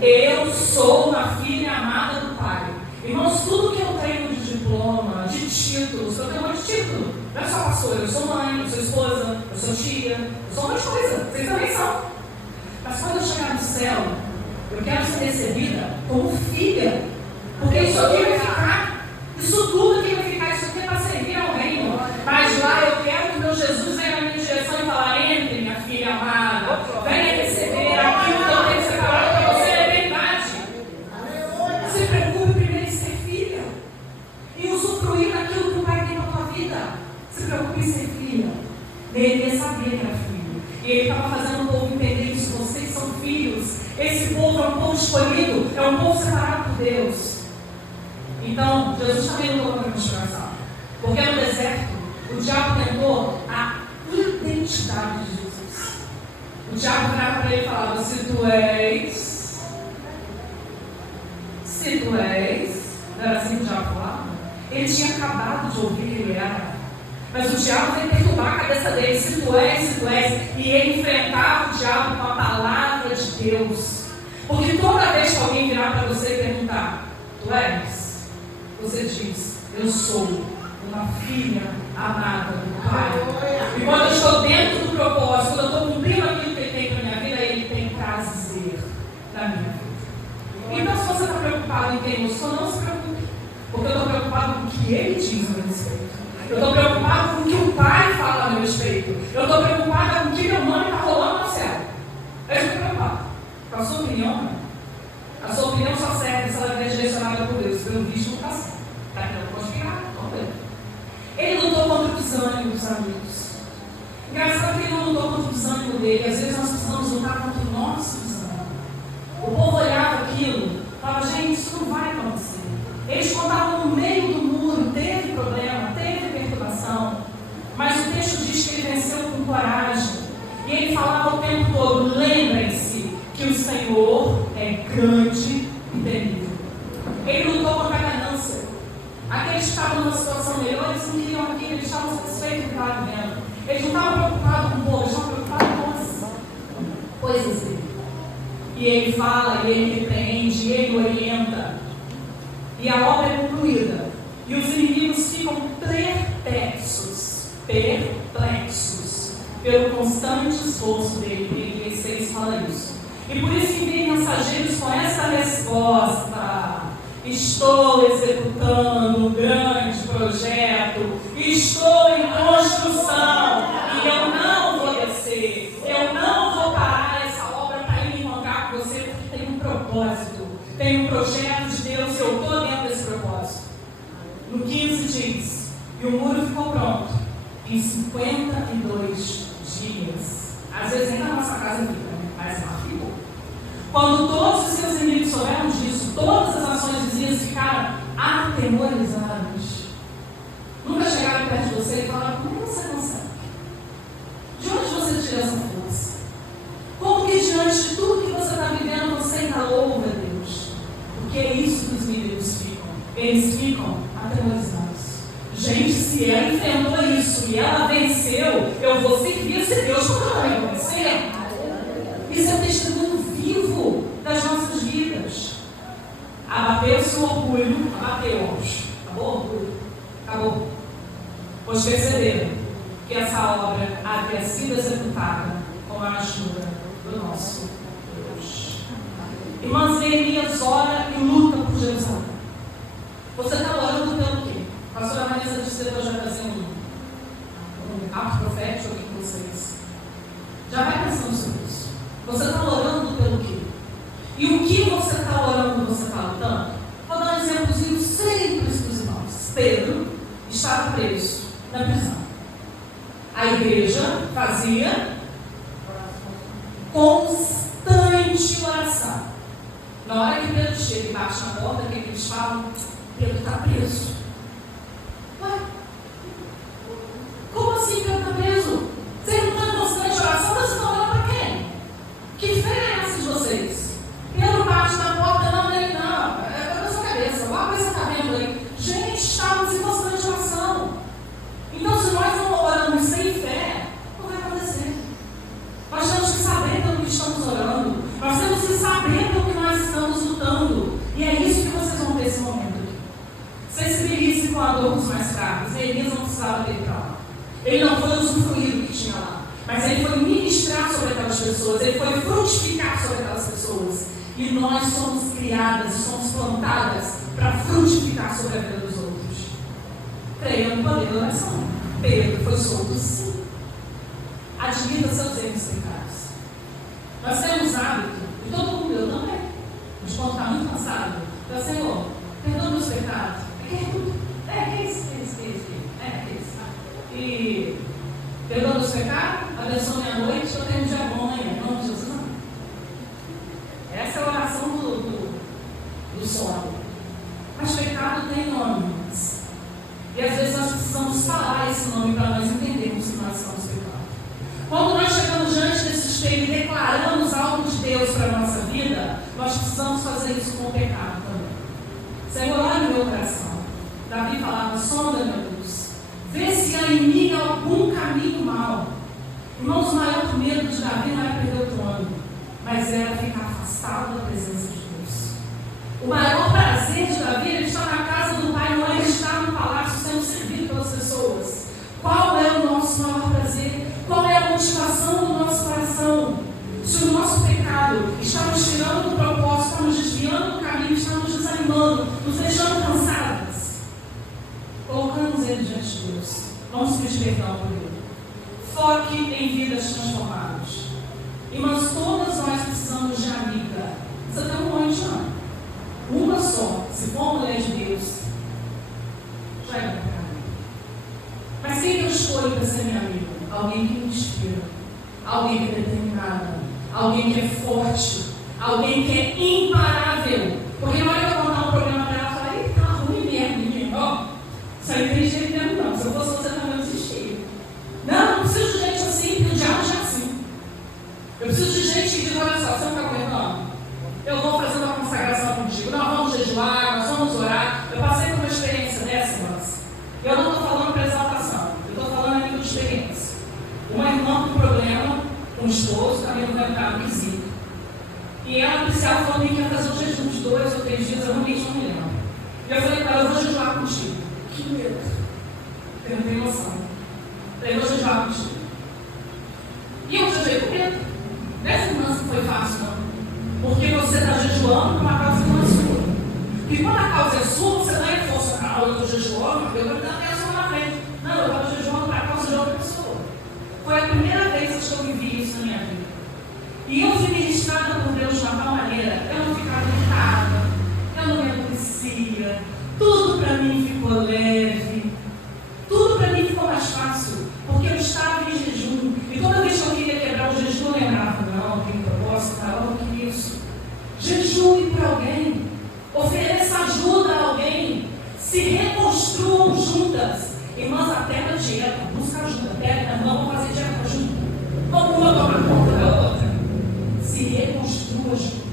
Eu sou uma filha amada do Pai. Irmãos, tudo que eu tenho de diploma, de títulos, eu tenho um monte de título. Não é só pastor, eu sou mãe, eu sou esposa, eu sou tia, eu sou um monte de coisa. Vocês também são. Mas quando eu chegar no céu, eu quero ser recebida como filha. Porque isso aqui vai ficar. Isso tudo aqui vai ficar. Isso aqui é para servir ao reino. Mas lá eu quero que meu Jesus venha na minha direção e falar: entre, minha filha amada. Venha receber aquilo que eu tenho separado para você na eternidade. Se preocupe primeiro em ser filha. E usufruir daquilo que o Pai tem na tua vida. Se preocupe em ser filha. Ele sabia que era filho. E ele estava fazendo o povo entender isso. Vocês são filhos. Esse povo é um povo escolhido. É um povo separado por Deus. Então, Jesus também lutou contra a conspiração. Porque no deserto, o diabo tentou a identidade de Jesus. O diabo virava para ele e falava: se tu és, não era assim que o diabo falava? Ele tinha acabado de ouvir que ele era. Mas o diabo veio perturbar a cabeça dele: se tu és, e ele enfrentava o diabo com a palavra de Deus. Porque toda vez que alguém virar para você e perguntar: tu és? Você diz: eu sou uma filha amada do Pai. E quando eu estou dentro do propósito, quando eu estou cumprindo aquilo que Ele tem para a minha vida, Ele tem prazer na minha vida. Então, se você está preocupado em quem eu sou, não se preocupe. Porque eu estou preocupado com o que Ele diz a meu respeito. Eu estou preocupado com o que o Pai fala a meu respeito. Eu estou preocupada com o que meu nome está rolando no céu. Eu estou preocupado. Com a sua opinião, a sua opinião só serve se ela estiver direcionada por Deus. Pelo visto, não está certo. Está querendo conspirar? Vamos ver. Ele lutou contra o desânimo dos amigos. Engraçado que ele não lutou contra o desânimo dele. Às vezes nós precisamos lutar contra o nosso desânimo. O povo olhava aquilo e falava: gente, isso não vai acontecer. Eles contavam no meio do muro, teve problema, teve perturbação. Mas o texto diz que ele venceu com coragem. E ele falava o tempo todo: lembrem-se que o Senhor é grande e terrível. Ele lutou contra a ganância. Aqueles que estavam numa situação melhor, eles não queriam aquilo, eles estavam satisfeitos com o que estavam vendo. Eles não estavam preocupados com o povo, eles estavam preocupados com as coisas dele. E ele fala, e ele repreende, e ele orienta. E a obra é concluída. E os inimigos ficam perplexos pelo constante esforço dele. Ele 6 fala isso. E por isso enviei mensageiros com essa resposta: estou executando um grande projeto, estou em construção, e eu não vou descer, eu não vou parar essa obra para ir encontrar com você, porque tem um propósito, tem um projeto de Deus, e eu estou dentro desse propósito. No 15 diz: e o muro ficou pronto em 52 dias. Às vezes nem na nossa casa fica, né? Mas lá ficou. Quando todos os seus inimigos souberam disso, todas as nações vizinhas ficaram atemorizadas. Nunca chegaram perto de você e falaram: como você consegue? De onde você tira essa força? Como que diante de tudo que você está vivendo, você ainda louva a Deus? Porque é isso que os inimigos ficam. Eles ficam atemorizados. Gente, se ela enfrentou isso e ela venceu, eu vou servir esse Deus como ela vai vencer. Isso é um testemunho vivo das nossas vidas. Abateu-se o orgulho, abateu. Acabou o orgulho? Acabou. Pois perceberam que essa obra havia sido executada com a ajuda do nosso Deus. Irmãs, Neemias ora e luta por Jerusalém. Você está orando pelo quê? A pastora Vanessa disse que Deus vai fazer um ato profético aqui com vocês. Já vai pensando sobre isso. Você está orando pelo quê? E o que você está orando, você está lutando? Vou dar um exemplozinho simples para os irmãos. Pedro estava preso na prisão. A igreja fazia constante oração. Na hora que Pedro chega e bate na porta, o que eles falam? Pedro está preso. Ué? Como assim Pedro está preso? Vocês não estão em constante oração, vocês estão orando para quem? Que fé é essa de vocês? Pedro bate na porta, não, ele não. É da sua cabeça, alguma coisa você está vendo aí. Gente, estamos em constante oração. Então, se nós não oramos sem fé, não vai acontecer. Nós temos que saber pelo que estamos nós somos criadas, somos plantadas para frutificar sobre a vida dos outros. Creia no poder da oração. Pedro foi solto, sim. Admita seus erros e pecados. Nós temos hábito, e todo mundo, eu também, mas quando está muito cansado, fala, Senhor, perdoa meus pecados. Que isso. E perdoa meus pecados, abençoa minha noite, eu tenho um dia bom amanhã. Em nome de Jesus, não. Essa é a oração do sono. Mas pecado tem nome, irmãos. E às vezes nós precisamos falar esse nome para nós entendermos que nós estamos pecando. Quando nós chegamos diante desse espelho e declaramos algo de Deus para a nossa vida, nós precisamos fazer isso com o pecado também. Senhor, olha no meu coração. Davi falava, sonda, meu Deus, vê se há em mim algum caminho mau. Irmãos, o maior medo de Davi não era perder o trono, mas era ficar afastado da presença de Deus. O maior prazer de Davi era estar na casa do pai, não é estar no palácio sendo servido pelas pessoas. Qual é o nosso maior prazer? Qual é a motivação do nosso coração? Se o nosso pecado está nos tirando do propósito, está nos desviando do caminho, está nos desanimando, nos deixando cansados, colocamos ele diante de Deus. Vamos pedir perdão por ele. Foque em vidas transformadas. Irmãos, todas nós precisamos de amiga. Você tem um monte, não? Uma só. Se for uma mulher de Deus, já é para mim. Mas quem eu escolho para ser minha amiga? Alguém que me inspira. Alguém que é determinada. Alguém que é forte. Alguém que é imparável. Porque na hora que eu contar um problema para ela, eu falo, eita, tá ruim mesmo, menino. Ó, isso aí não tem jeito mesmo, não. Se eu fosse você, também desistir. Não preciso de gente assim, porque o diabo já é assim. Eu preciso de gente que diz, olha só, você não está comentando? Eu vou fazer uma consagração contigo. Nós vamos jejuar, nós vamos orar. Eu passei por uma experiência dessa, mas eu não estou falando para exaltação. Eu estou falando aqui de experiência. Uma irmã com problema, com o esposo, também não vai entrar no quesito. E ela precisava falou que ia fazer um jejum de 2 ou 3 dias, eu realmente não me lembro. E eu falei para ela, eu vou jejuar contigo. Que medo. Eu não tenho noção. Eu vou jejuar contigo. E eu jejuei com medo. Nessa irmã não foi fácil, não. Porque você está jejuando por uma causa que não é sua. E quando a causa é sua, você não é força. Ah, eu estou jejuando, eu vou dar a pessoa na frente. Não, eu estava jejuando para a causa de outra pessoa. Foi a primeira vez que eu vivi isso na minha vida. E eu fui ministrada por Deus de uma tal maneira, eu não ficava irritada, eu não me aborrecia, tudo para mim ficou leve, tudo para mim ficou mais fácil, porque eu estava em jejum. E toda vez que eu queria quebrar o jejum, eu lembrava, não, tem propósito, não, que isso. Jejue para alguém, ofereça ajuda a alguém, se reconstruam juntas. Irmãs, até na dieta, busca ajuda, pega, não vamos fazer dieta junto. Vamos uma tomar conta da outra. Se reconstrua junto.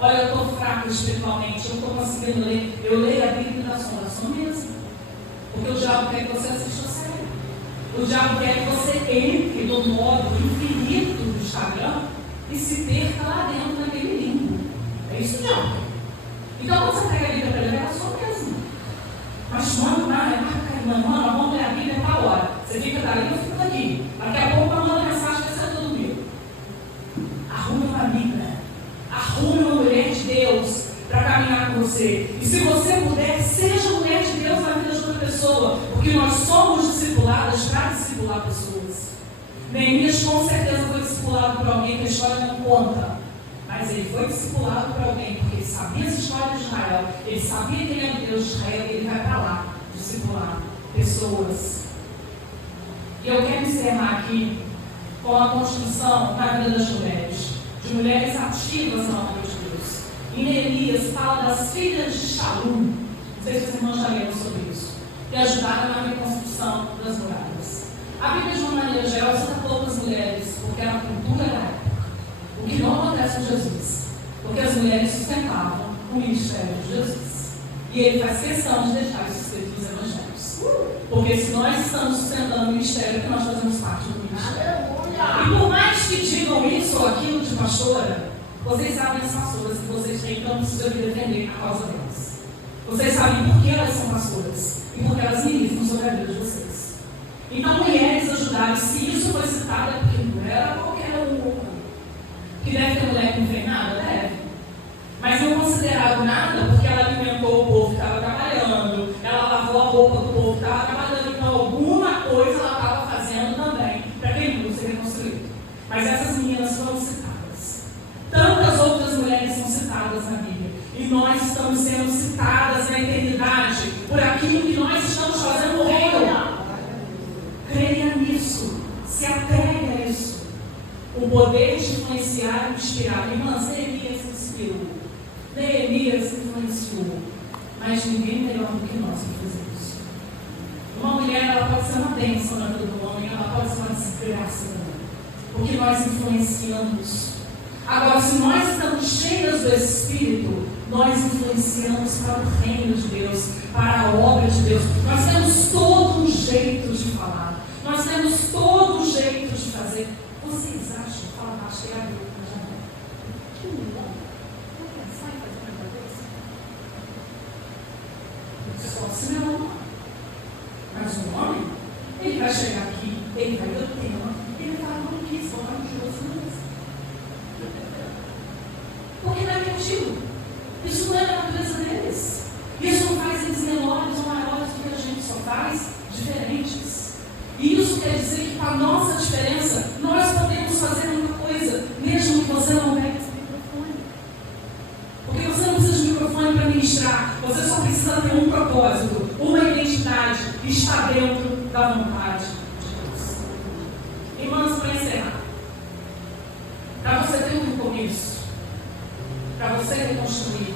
Olha, eu estou fraca espiritualmente, eu não estou conseguindo ler. Eu leio a Bíblia da assombração mesmo. Porque o diabo quer que você assista a série. O diabo quer que você entre no modo infinito do Instagram e se perca lá dentro naquele limbo. É isso que não. Então, quando você pega a Bíblia para ler, é a sua mesma. Mas, mano, vamos ler a Bíblia a tal hora. Você fica dali, eu fico daqui. Daqui a pouco eu mando mensagem que você tudo comigo. Arrume uma amiga. Arrume uma mulher de Deus para caminhar com você. E se você puder, seja mulher de Deus na vida de outra pessoa. Porque nós somos discipuladas para discipular pessoas. Neemias com certeza foi discipulado por alguém que a história não conta. Mas ele foi discipulado por alguém, porque ele sabia as histórias de Israel, ele sabia quem era o Deus de Israel, e ele vai para lá discipular pessoas. E eu quero encerrar aqui com a construção na vida das mulheres, de mulheres ativas na obra de Deus. Em Neemias fala das filhas de Shalum, não sei se os irmãos já leram sobre isso, que ajudaram na reconstrução das muralhas. A Bíblia, de uma maneira geral, cita poucas mulheres, porque era a cultura da época. O que não acontece com Jesus, porque as mulheres sustentavam o ministério de Jesus. E ele faz questão de deixar isso escrito nos evangelhos. Porque se nós estamos sustentando o ministério, que nós fazemos parte do ministério. E por mais que digam isso ou aquilo de pastora, vocês sabem as pastoras que vocês têm, então precisam defender a causa delas. Vocês sabem por que elas são pastoras e porque elas ministram sobre a vida de vocês. Então, mulheres ajudarem, se isso foi citado, é porque não era qualquer uma. Que deve ter mulher que não fez nada? Deve. mas não considerado nada porque ela alimentou o povo que estava trabalhando, ela lavou a roupa do povo que estava trabalhando, então alguma coisa ela estava fazendo também para aquele mundo ser reconstruído. Mas essas meninas foram citadas. Tantas outras mulheres são citadas na Bíblia. E nós estamos sendo citadas na eternidade por aquilo que nós estamos fazendo no reino. Creia nisso. Se apegue a isso. O poder de influenciar e inspirar. Irmãs, Neemias inspirou. Neemias influenciou. Mas ninguém melhor do que nós que fazemos. Uma mulher, ela pode ser uma bênção na vida do homem, ela pode ser uma desgraça também. Porque nós influenciamos. Agora, se nós estamos cheias do Espírito, nós influenciamos para o reino de Deus, para a obra de Deus. Nós temos todo um jeito de falar. Nós temos todo um jeito de fazer. Vocês acham? Fala baixo, que é a Bíblia, já não. Que mulher? Não pensar em fazer uma cabeça? Só se não. Mas o homem, ele vai chegar aqui, ele vai ter o tema, ele vai falar, não quis, vou falar de outros. Porque não é contigo. Isso não é da natureza deles. Isso não faz eles menores ou maiores do que a gente, só faz diferentes. E isso quer dizer que, com a nossa diferença, nós podemos fazer muita coisa, mesmo que você não pegue esse microfone. Porque você não precisa de microfone para ministrar, você só precisa ter um propósito, uma identidade, e estar dentro da vontade de Deus. Irmãs, para encerrar, para você ter um compromisso, para você reconstruir,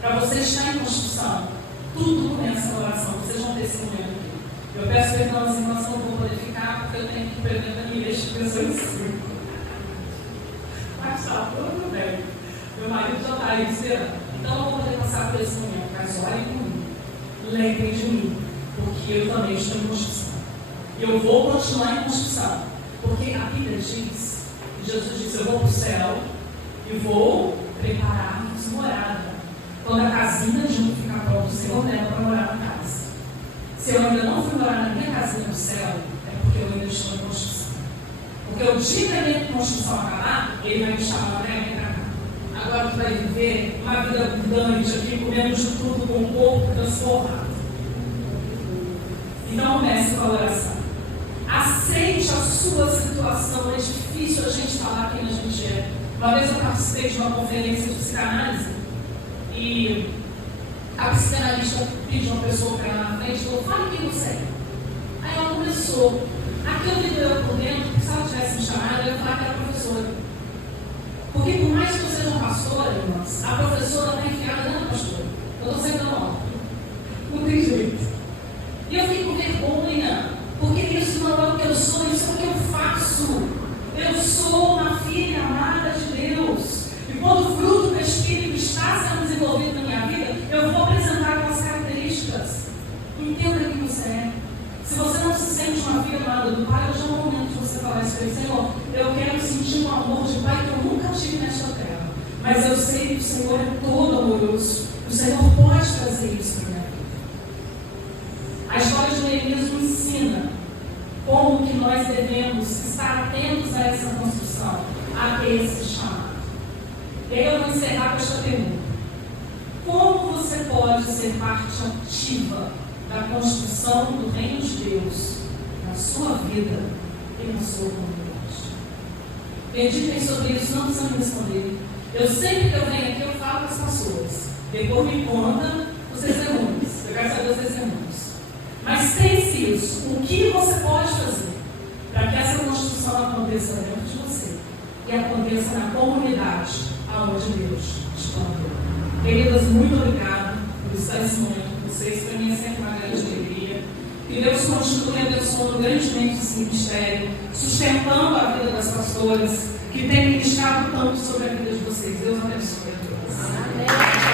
para você estar em construção, tudo começa na oração. Vocês vão ter esse momento aqui. Eu peço perdão às irmãs, não vou poder ficar, porque eu tenho que prever a minha instituição em si. Mas está tudo bem. Meu marido já está aí esperando. Então eu não vou poder passar por esse momento, mas olhem comigo. Lembrem de mim, porque eu também estou em construção. E eu vou continuar em construção, porque a Bíblia diz, Jesus disse, eu vou para o céu e vou preparar-nos morada. Quando a casinha de um ficar pronto, o Senhor leva para morar na casa. Se eu ainda não fui morar na minha casinha no céu, é porque eu ainda estou em construção. Porque o dia que a minha construção acabar, Ele vai me chamar para vir para cá. Agora tu vai viver uma vida abundante aqui, comendo de tudo com o corpo transformado. Então comece com a oração. Aceite a sua situação. É difícil a gente falar quem a gente é. Uma vez eu participei de uma conferência de psicanálise e a psicanalista pediu uma pessoa para ela na frente e falou, fale quem você é. Aí ela começou. Aquilo me deu por dentro, que se ela tivesse me chamado, eu ia falar que era professora. Porque por mais que eu seja uma pastora, irmãs, a professora está enfiada dentro da pastora. Eu estou sendo óbvio. Não tem jeito. E eu fiquei com vergonha, porque isso não é o que eu sou, isso é o que eu faço. Eu sou uma filha amada de Deus. E quando o fruto do Espírito está sendo desenvolvido na minha vida, eu vou apresentar algumas características. Entenda quem você é. Se você não se sente uma filha amada do Pai, hoje é o momento de você falar isso para ele, Senhor, eu quero sentir um amor de Pai que eu nunca tive nesta terra. Mas eu sei que o Senhor é todo amoroso. O Senhor pode trazer isso para minha vida. A história de Neemias nos ensina como que nós devemos estar atentos a essa construção, a esse chamado. E aí eu vou encerrar com esta pergunta. Como você pode ser parte ativa da construção do reino de Deus na sua vida e na sua comunidade? Meditem sobre isso, não precisam me responder. Eu sempre que eu venho aqui, eu falo com as pessoas. Depois me conta os testemunhos. Eu quero saber os testemunhos. Mas pense isso. O que você pode fazer para que essa construção aconteça dentro de você e aconteça na comunidade aonde Deus te plantou? Queridas, muito obrigada por estar nesse momento com vocês. Para mim é sempre uma grande alegria. Que Deus continue abençoando grandemente esse ministério, sustentando a vida das pastoras que têm ministrado tanto sobre a vida de vocês. Deus abençoe a todos. Amém.